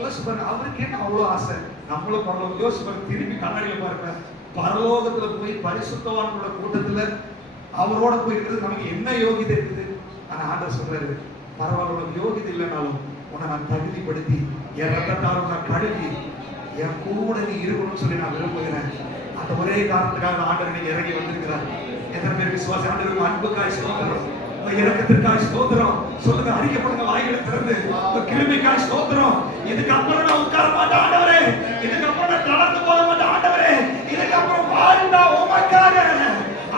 யோசிப்பாரு, அவருக்கு என்ன அவ்வளவு ஆசை? நம்மளும் பரலோகம். யோசிப்பாரு, திரும்பி கண்ணாடியில பாருங்க, பரலோகத்துல போய் பரிசுத்தவான்களோட கூட்டத்துல அவரோட போய் இருக்கிறது நமக்கு என்ன யோகிதை இருக்குது? ஆனா ஆண்டவர் சொல்றாரு, பரவாயில்ல, உனக்கு யோகிதை இல்லைனாலும் உன்னை நான் தகுதிப்படுத்தி என் ரத்தத்தால் உன்னை கழுவி என் கூட நீ இருக்கணும்னு சொல்லி நான் விரும்புகிறேன். அந்த ஒரே காரணத்துக்காக ஆண்டவர் நீங்க இறங்கி வந்திருக்கிறார். எத்தனை பேர் விசுவாசி? ஆண்டவருக்கு அன்புக்காய் ஸ்தோத்திரம், இரக்கத்திற்காய் ஸ்தோத்திரம். சொல்லுங்க, அறிக்கைப்படுங்க வாய்களை திறந்து, கிருபைக்காய் ஸ்தோத்திரம். இதுக்கப்புறம் நான் உட்கார மாட்டேன் ஆண்டவரே, இதுக்கப்புறம் நான் தளர்ந்து போக மாட்டேன் ஆண்டவரே, இதுக்கப்புறம் வாழ்ந்தா உமக்காக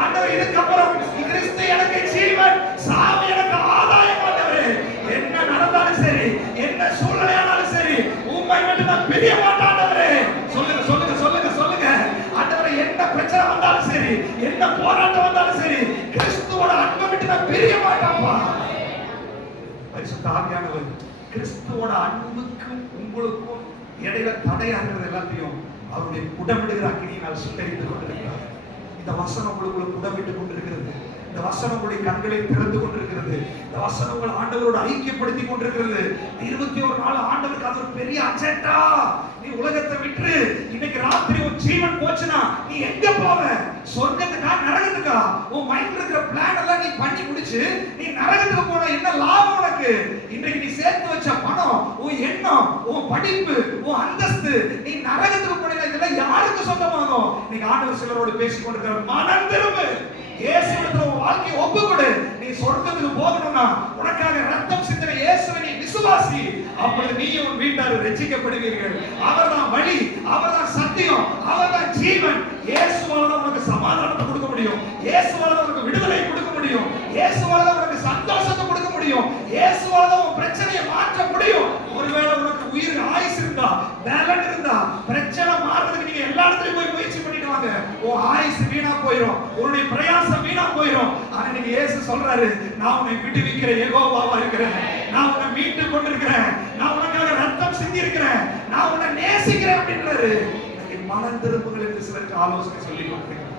ஆண்டவர், இதுக்கப்புறம் கிறிஸ்து எனக்கு ஜீவன், சாவு எனக்கு ஆதாயம் ஆண்டவரே. என்ன நடந்தாலும் சரி, என்ன சூழ்நிலையானாலும் சரி, உம்மை விட்டு நான் பிரிய மாட்டேன் ஆண்டவரே. சொல்லுங்க சொல்லுங்க சொல்லுங்க சொல்லுங்க. ஆண்டவரே, என்ன பிரச்சனை வந்தாலும் சரி, என்ன போராட்டம் வந்தாலும் சரி, கிறிஸ்துவோட அன்பை விட்டு நான் பிரிய மாட்டேன்ப்பா. பரிசுத்த ஆவியானவர் கிறிஸ்துவோட அன்புக்கும் உங்களுக்கும் இடையில தடையாகிறது எல்லாத்தையும் அவருடைய புடமிடுகிற அக்கினியினால் சுட்டரித்துக் கொண்டிருக்கிறார். இந்த வசனம் உங்களுக்குள்ள புடமிட்டுக் கொண்டிருக்கிறது. இந்த வசனம் உங்களுடைய கண்களை திறந்து கொண்டிருக்கிறது. இந்த வசனம் உங்கள் ஆண்டவரோடு ஐக்கியப்படுத்தி கொண்டிருக்கிறது. 21 நாள் ஆண்டவருக்கு அது ஒரு பெரிய அஜெண்டா. நீ உலகத்தை விட்டு இன்னைக்கு ராத்திரி ஒரு ஜீவன் போச்சுனா நீ எங்க போவ? சொர்க்கத்துக்கா நரகத்துக்கா? உன் மைண்ட்ல இருக்கிற பிளான் எல்லாம் நீ பண்ணி முடிச்சு நீ நரகத்துக்கு போனா என்ன லாபம் உனக்கு? இன்னைக்கு நீ சேர்த்து வச்ச பணம், உன் எண்ணம், உன் படிப்பு, உன் அந்தஸ்து, நீ நரகத்துக்கு போனா இதெல்லாம் யாருக்கு சொந்தமாகும்? நீங்க ஆண்டவர் சிலரோடு பேசிக் கொண்டிருக்கிறார், மனம் திரும்பு, இயேசுவிடத்துல உன் வாழ்க்கையை ஒப்புக்கொடு. நீ சொர்க்கத்துக்கு போகணும்னா உனக்காக ரத்தம் சிந்தின இயேசுவை நீ விசுவாசி. அப்பொழுது நீ உன் வீட்டார் ரட்சிக்கப்படுவீர்கள். அவர்தான் வழி, அவர்தான் சத்தியம், அவர்தான் ஜீவன். இயேசுவால தான் உனக்கு சமாதானத்தை கொடுக்க முடியும். இயேசுவால தான் உனக்கு விடுதலை கொடுக்க முடியும். இயேசுவால தான் உனக்கு சந்தோஷத்தை கொடுக்க முடியும். இயேசுவால தான் உன் பிரச்சனையை மாற்ற முடியும். ஒருவேளை உனக்கு உயிர் ஆயுசு இருந்தா, பலன் இருந்தா, பிரச்சனை மாறதுக்கு நீங்க எல்லா இடத்துலயும் போய் முயற்சி பண்ணிட்டு வாங்க. உன் ஆயுசு வீணா போயிடும், உன்னுடைய பிரயாசம் வீணா போயிடும். ஆனா நீங்க இயேசு சொல்றாரு, நான் உன்னை விடுவிக்கிற யெகோவாவா இருக்கிறேன், நான் உன்னை மீட்டு கொண்டிருக்கிறேன், நான் உனக்காக ரத்தம் சிந்தி இருக்கிறேன், நான் உன்னை நேசிக்கிறேன் அப்படின்றாரு. எனக்கு மனம் திரும்புங்கள் என்று சிலருக்கு ஆலோசனை சொல்லி கொடுக்கிறேன்.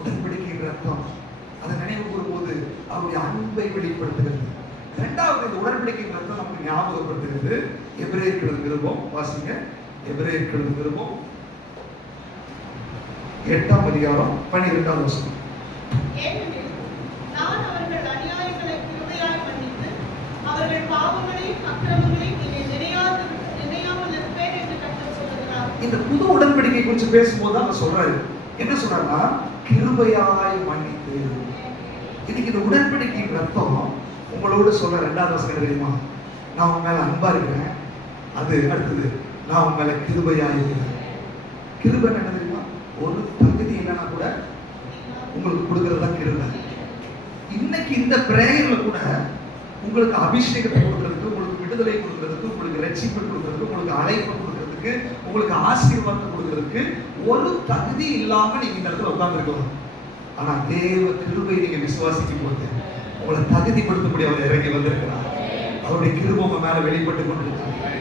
உடன்படிக்கையின் ரத்தம் அதை நினைவு கூறும்போது அவருடைய அன்பை வெளிப்படுத்துகிறது. இரண்டாவது இந்த உடன்படிக்கை ரத்தம் நமக்கு ஞாபகப்படுத்துகிறது. எபிரேயர் நிருபம் வாசிங்க. எபிரேயர் நிருபம் 8ஆம் அதிகாரம் 12ஆம் வசனம். ஏனெனில் நான் அவர்கள் அநியாயங்களை கிருபையாய் மன்னித்து அவர்கள் பாவங்களையும் அக்கிரமங்களையும் நினையாமல் இருப்பேன் என்று கர்த்தர் சொல்லுகிறார். இந்த புது உடன்படிக்கை குறித்து பேசும்போது அவர் சொல்றாரு, என்ன சொல்றாருன்னா, கிருபையாய் மன்னித்து. இன்னைக்கு இந்த உடன்படிக்கை ரத்தம் உங்களோடு சொல்ற 2வது வசனம் தெரியுமா? நான் உன் மேல அன்பா இருக்கிறேன். அது அடுத்தது, நான் உன் மேல கிருபையா இருக்கிறேன். கிருபை என்ன தெரியுமா? ஒரு தகுதி இல்லைன்னா கூட உங்களுக்கு கொடுக்கறதா கிருபை. இன்னைக்கு இந்த பிரேயர்ல கூட உங்களுக்கு அபிஷேகத்தை கொடுக்கறதுக்கு, உங்களுக்கு விடுதலை கொடுக்கறதுக்கு, உங்களுக்கு ரட்சிப்பு கொடுக்கறதுக்கு, உங்களுக்கு அழைப்பு கொடுக்கறதுக்கு, உங்களுக்கு ஆசீர்வாதம் கொடுக்கறதுக்கு ஒரு தகுதி இல்லாம நீங்க இந்த இடத்துல உட்கார்ந்துருக்கலாம். ஆனா தேவ கிருபை நீங்க விசுவாசிக்கும் போது உங்களை தகுதிப்படுத்தக்கூடிய அவர் இறங்கி வந்திருக்கிறார். அவருடைய கிருபை உங்க மேல வெளிப்பட்டு கொண்டிருக்கிறார்.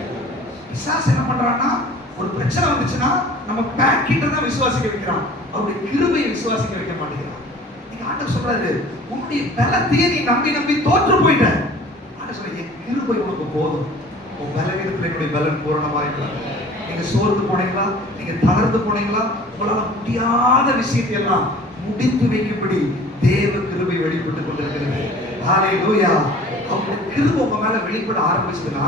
பிசாசு என்ன பண்றான்னா, ஒரு பிரச்சனை வந்துச்சுன்னா நம்ம பேக்கிட்ட தான் விசுவாசிக்க வைக்கிறான். அவருடைய கிருபையை விசுவாசிக்க வைக்க மாட்டேங்கிறான். நீங்க ஆண்டவர் சொல்றாரு, உன்னுடைய பலத்தையே நீ நம்பி நம்பி தோற்று போயிட்ட. ஆண்டவர் சொல்ற, என் கிருபை உனக்கு போதும். உன் பலவீனத்துல என்னுடைய பலன் பூரணமாயிருக்கிறார். நீங்க சோர்ந்து போனீங்களா, நீங்க தளர்ந்து போனீங்களா, உங்களால முடியாத விஷயத்தை எல்லாம் முடித்து வைக்கும்படி தேவ கிருபை வெளிப்பட்டு கொண்டிருக்கிறது. ஹல்லேலூயா. அவருடைய கிருபை உங்க மேல வெளிப்பட ஆரம்பிச்சதுன்னா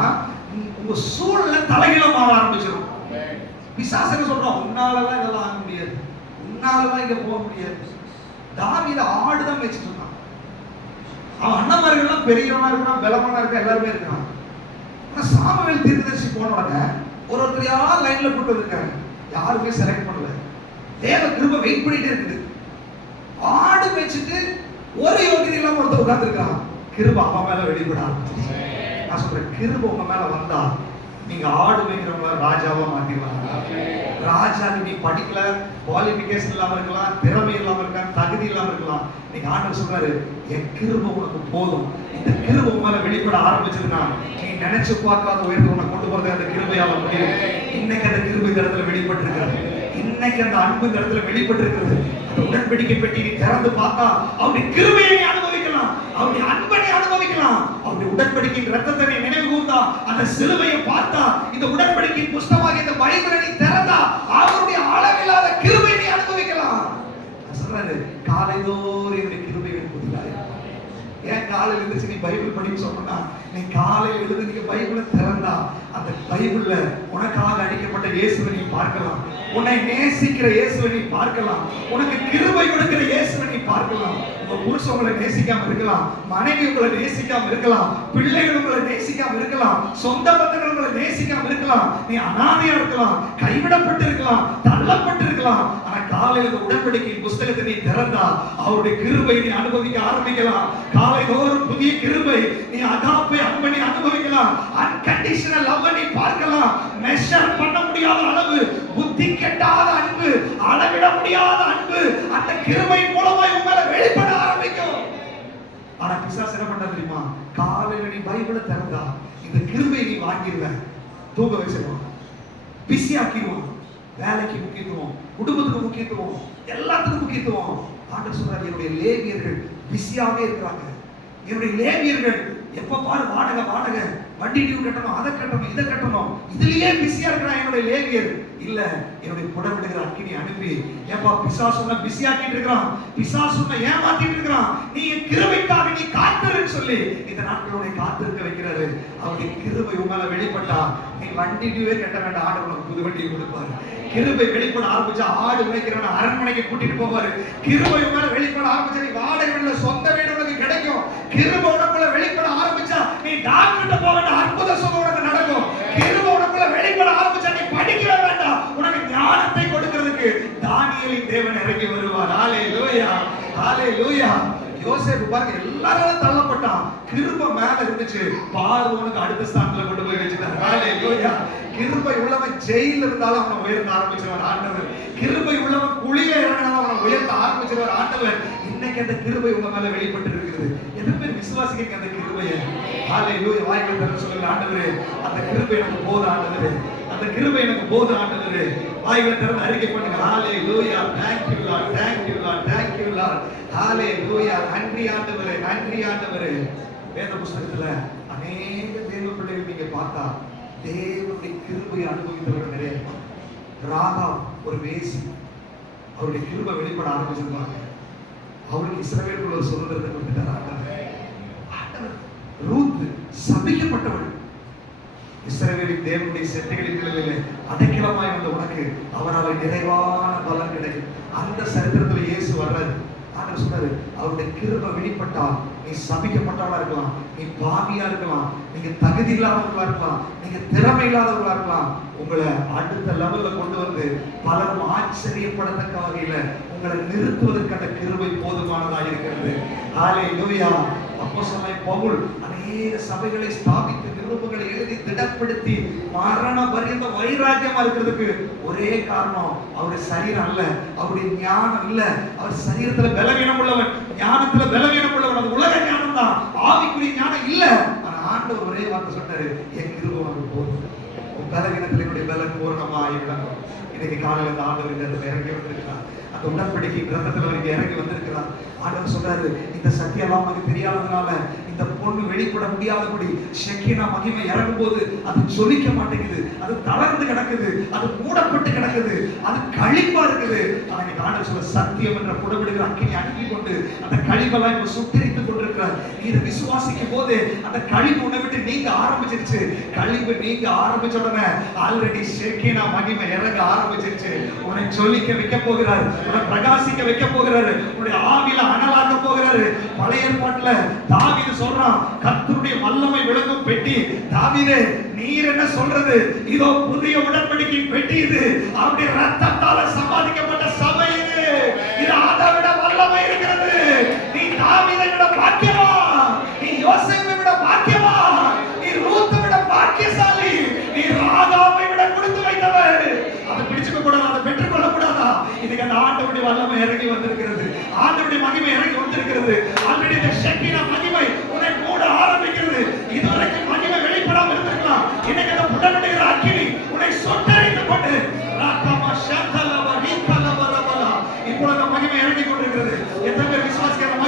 உங்க சூழ்நிலை தலைகீழா மாற ஆரம்பிச்சிடும். பிசாசு சொல்றோம், உன்னாலலாம் இதெல்லாம் ஆக முடியாது, உன்னாலலாம் இங்க போக முடியாது. தாவீது ஆடுதான் மேய்ச்சிட்டு இருந்தான். அவன் அண்ணன்மார்கள்லாம் பெரியவனா இருக்கான், பலவானா இருக்கான், எல்லாருமே இருக்கான். ஆனா சாமுவேல் தீர்க்கதரிசி போன உடனே ஒருத்தரையா லைன்ல போட்டு வந்திருக்காங்க. யாருமே செலக்ட் பண்ணல. தேவ கிருபை வெயிட் பண்ணிட்டே இருக்குது. ஆடு மேய்ச்சிட்டு ஒரு யோகிதை இல்லாம ஒருத்தர் உட்கார்ந்து இருக்கான். கிருபை அவன் மேல வெளிப்பட ஆரம்பிச்சிருச்சு. நான் சொல்றேன், கிருபை உங்க மேல வந்தா நீங்க ஆடு மேய்க்கிறவங்கள ராஜாவா மாத்திடுவாங்க. ராஜா நீ படிக்கல, குவாலிஃபிகேஷன் இல்லாம இருக்கலாம், திறமை இல்லாம இருக்கலாம், தகுதி இல்லாம இருக்கலாம். நீங்க ஆண்டவர் சொல்றாரு, என் கிருபை உனக்கு போதும். இந்த கிருபை உங்க மேல வெளிப்பட ஆரம்பிச்சதுன்னா நீ நினைச்சு பார்க்காத உயர்ந்து உன்னை கொண்டு போறது அந்த கிருபையால முடியும். இன்னைக்கு அந்த கிருபை இந்த இடத்துல வெளிப்பட்டு இருக்கிறது. இன்னைக்கு அந்த அன்பு இந்த இடத்துல வெளிப்பட்டு இருக்கிறது. அந்த உடன்படிக்கை பெட்டி நீ திறந்து பார்த்தா அவருடைய கிருபையை நீ அனுபவிக்கலாம், அவருடைய அன்பை நீ அனுபவிக்கலாம். அவருடைய உடன்படிக்கையின் ரத்தத்தை நீ நினைவு கூர்ந்தா, அந்த சிலுவையை பார்த்தா, இந்த உடன்படிக்கையின் புஸ்தகமாக இந்த பைபிளை நீ திறந்தா, அவருடைய அளவில்லாத கிருபை நீ அனுபவிக்கலாம். நான் சொல்றாரு, காலைதோறும் என்னுடைய கிருபை புதிதாக. ஏன் காலையில் எழுந்துச்சு நீ பைபிள் படிக்க சொன்னா, நீ காலையில் எழுந்து நீங்க பைபிளை திறந்தா அந்த பைபிள்ல உனக்காக அடிக்கப்பட்ட இயேசுவை நீ பார்க்கலாம், உன்னை நேசிக்கிற இயேசுவை நீ பார்க்கலாம், உனக்கு கிருபை கொடுக்கிற இயேசுவை நீ பார்க்கலாம். உங்க புருஷன் உங்களை நேசிக்காம இருக்கலாம், மனைவி உங்களை நேசிக்காம இருக்கலாம், பிள்ளைகள் உங்களை நேசிக்காம இருக்கலாம், சொந்த பந்தங்கள் உங்களை நேசிக்காம இருக்கலாம், நீ அனாதையா இருக்கலாம், கைவிடப்பட்டு இருக்கலாம், தள்ளப்பட்டு இருக்கலாம். ஆனா காலையில் உடன்படிக்கையின் புஸ்தகத்தை நீ திறந்தா அவருடைய கிருபை நீ அனுபவிக்க ஆரம்பிக்கலாம். காலைதோறும் புதிய கிருபை, நீ அகாப்பை அன்பை நீ அனுபவிக்கலாம், அன்கண்டிஷனல் லவ் நீ பார்க்கலாம். மெஷர் பண்ண முடியாத அளவு, புத்தி கெட்டாத அன்பு, அளவிட முடியாத அன்பு அந்த கிருபை மூலமாய் உங்களை வெளிப்பட ஆரம்பிக்கும். ஆனா பிசாசு என்ன பண்ண தெரியுமா? காலையில நீ பைபிளை திறந்தா இந்த கிருபை நீ வாங்கிடுவ, தூங்க வச்சிருவான், பிஸி ஆக்கிடுவான். வேலைக்கு முக்கியத்துவம், குடும்பத்துக்கு முக்கியத்துவம், எல்லாத்துக்கும் முக்கியத்துவம். ஆண்டவர் சொல்றாரு, என்னுடைய லேவியர்கள் பிஸியாவே இருக்கிறாங்க. என்னுடைய லேவியர்கள் எப்ப பாரு வாடகை வாடகை, வண்டி டியூ கட்டணும், அதை கட்டணும், இதை கட்டணும், இதுலயே பிஸியா இருக்கிறான் என்னுடைய லேவியர். இல்ல, என்னுடைய புடவிடுகிற அக்கினி அனுப்பி ஏப்பா பிசாசு உன்னை பிஸியாக்கிட்டு இருக்கிறான், பிசாசு உன்னை ஏமாத்திட்டு இருக்கிறான், நீ என் கிருபைக்காக நீ காத்திருன்னு சொல்லி இந்த நாட்களுடைய காத்திருக்க வைக்கிறாரு. அவருடைய கிருபை உங்களால வெளிப்பட்டா நீ வண்டி டியூவே கட்ட வேண்டாம், ஆடு உனக்கு புது வண்டியை கொடுப்பாரு. கிருபை வெளிப்பட ஆரம்பிச்சா ஆடு மேய்க்கிறவன அரண்மனைக்கு கூட்டிட்டு போவாரு. கிருபை உங்களால வெளிப்பட ஆரம்பிச்சா நீ வாடகை வீடுல சொந்த வீடு உனக்கு கிடைக்கும். கிருபை உனக்குள்ள வெளிப்பட ஆரம்பிச்சா நீ டாக்டர்கிட்ட போக வேண்டாம், அற்புத சுகம் உனக்கு நடக்கும். கிருபை உனக்குள்ள வெளிப்பட ஆரம்பிச்சா நீ படிக்கவே வேண்டாம், உனக்கு ஞானத்தை கொடுக்கிறதுக்கு தானியேலின் தேவன் இறங்கி வருவார். ஹல்லேலூயா, ஹல்லேலூயா. யோசேப்பு பாருங்க, எல்லாரும் தள்ளப்பட்டான், கிருபை மேல இருந்துச்சு, பார்வோனுக்கு அடுத்த ஸ்தானத்துல கொண்டு போய் வச்சுட்டார். ஹல்லேலூயா. கிருபை உள்ளவன் ஜெயில இருந்தாலும் அவனை உயர்த்த ஆரம்பிச்சிருவார் ஆண்டவர். கிருபை உள்ளவன் குழியில இறங்கினாலும் அவனை உயர்த்த ஆரம்பிச்சிருவார் ஆண்டவர். இன்னைக்கு அந்த கிருபை உங்க மேல வெளிப்பட்டு இருக்குது. எத்தனை பேர் விசுவாசிக்கிறீங்க அந்த கிருபையை? ஹல்லேலூயா. வாய்களை திறந்து சொல்லுங்க, ஆண்டவரே அந்த கிருபை எனக்கு போதும் ஆண்டவரே, அந்த கிருபை எனக்கு போதும் ஆண்டவரே. வாய்களை திறந்து அறிக்கை பண்ணுங்க. ஹல்லேலூயா. Thank you Lord, thank you Lord, thank you Lord. ஹல்லேலூயா. நன்றி ஆண்டவரே, நன்றி ஆண்டவரே. வேத புஸ்தகத்துல அநேக தேவ பிள்ளைகள் நீங்க பார்த்தா தேவனுடைய கிருபையை அனுபவித்தவர்கள் நிறைய இருப்பாங்க. ராகா ஒரு வேசி, அவருடைய கிருபை வெளிப்பட ஆரம்பிச்சிருப்பாங்க. அவருக்கு இஸ்ரவேலுக்குள்ள ஒரு சுதந்திரத்தை கொடுத்துட்டார் ஆண்டவர். ரூத் சபிக்கப்பட்டவள், இஸ்ரவேலின் தேவனுடைய செட்டைகளின் நிழலிலே அடைக்கலமாய் வந்த உனக்கு அவரால் நிறைவான பலன் கிடைக்கும். அந்த சரித்திரத்துல இயேசு வர்றாரு. ஆண்டவர் சொல்றாரு, அவருடைய கிருபை வெளிப்பட்டால் நீ சபிக்கப்பட்டவளா இருக்கலாம், நீ பாவியா இருக்கலாம், நீங்க தகுதி இல்லாதவர்களா இருக்கலாம், நீங்க திறமை இல்லாதவர்களா இருக்கலாம், உங்களை அடுத்த லெவல்ல கொண்டு வந்து பலரும் ஆச்சரியப்படத்தக்க வகையில உங்களை நிறுத்துவதற்கான கிருபை போதுமானதாக இருக்கிறது. ஹல்லேலூயா. அப்போஸ்தலனாகிய பவுல் அநேக சபைகளை ஸ்தாபித்து நிருபங்களை எழுதி திடப்படுத்தி மரண பரியந்த வைராக்கியமா இருக்கிறதுக்கு ஒரே காரணம் அவருடைய சரீரம் அல்ல, அவருடைய ஞானம் இல்ல. அவர் சரீரத்துல பலவீனம் உள்ளவன், ஞானத்துல பலவீனம் உள்ளவன். அது உலக ஞானம் தான், ஆவிக்குரிய ஞானம் இல்ல. ஆனா ஆண்டவர் ஒரே வார்த்தை சொன்னாரு, என் கிருபை உனக்கு போதும், உன் பலவீனத்தில் என்னுடைய பலன் பூரணமாய் விளங்கும். இன்னைக்கு காலையில இந்த ஆண்டவர் இந்த இடத்துல இறங்கி வந்திருக்கிறார். அந்த உடன்படிக்கை ரத்தத்துல அவருக்கு இறங்கி வந்திருக்கிறார். ஆண்டவர் சொல்றாரு, இந்த சத்தியெல்லாம் உனக்கு தெரியாததுனால இந்த பொண்ணு வெளிப்பட முடியாதபடி ஷெக்கினா மகிமை இறங்கும் போது அது ஜொலிக்க மாட்டேங்குது, அது தளர்ந்து கிடக்குது, அது மூடப்பட்டு கிடக்குது, அது கழிப்பா இருக்குது. ஆனா இன்னைக்கு ஆண்டவர் சொல்ற சத்தியம் என்ற புடவிடுகிற அக்கினி அனுப்பி கொண்டு அந்த கழிவெல்லாம் இப்ப சுட்டரித்துக் கொண்டிருக்கிறார். நீ இதை விசுவாசிக்கும் போது அந்த கழிவு உன்னை விட்டு நீங்க ஆரம்பிச்சிருச்சு. கழிவு நீங்க ஆரம்பிச்ச உடனே ஆல்ரெடி ஷெக்கினா மகிமை இறங்க ஆரம்பிச்சிருச்சு. உன்னை ஜொலிக்க வைக்க போகிறார், உன்னை பிரகாசிக்க வைக்க போகிறாரு, உன்னுடைய ஆவியில அனலாக்க போகிறாரு. பழைய ஏற்பாட்டுல தாவீது சொல்றான், கர்த்தருடைய வல்லமை விளங்கும் பெட்டி. தாவீதே, நீர் என்ன சொல்றது? இதோ புதிய உடன்படிக்கை பெட்டி இது. அவருடைய ரத்தத்தால சம்பாதிக்கப்பட்ட சபை இது. இது அதை விட வல்லமை இருக்கிறது. நீ தாவீதை விட பாக்கியவான், நீ யோசேப்பை விட பாக்கியவான், நீ ரூத்தை விட பாக்கியசாலி, நீ ராகாவை விட கொடுத்து வைத்தவர். அதை பிடிச்சுக்க கூடாது, அதை பெற்றுக்கொள்ள கூடாதா? இதுக்கு அந்த ஆண்டவருடைய வல்லமை இறங்கி வந்திருக்கிறது, ஆண்டவருடைய மகிமை இறங்கி வந்திருக்கிறது. ஆல்ரெடி இந்த ஷெக்கினா மகிமை உன்னை கூட ஆரம்பிக்கிறது. இதுவரைக்கும் மகிமை வெளிப்படாம இருந்திருக்கலாம். இன்னைக்கு அந்த உடனடியாக அக்கினி உன்னை சொட்டரித்துக் கொண்டு ராகமா ஷந்தலவ ரீகலவ ரவலா இப்பொழுது மகிமை இறங்கி கொண்டிருக்கிறது. எத்தனை பேர் விசுவாசிக்கிற மகிமை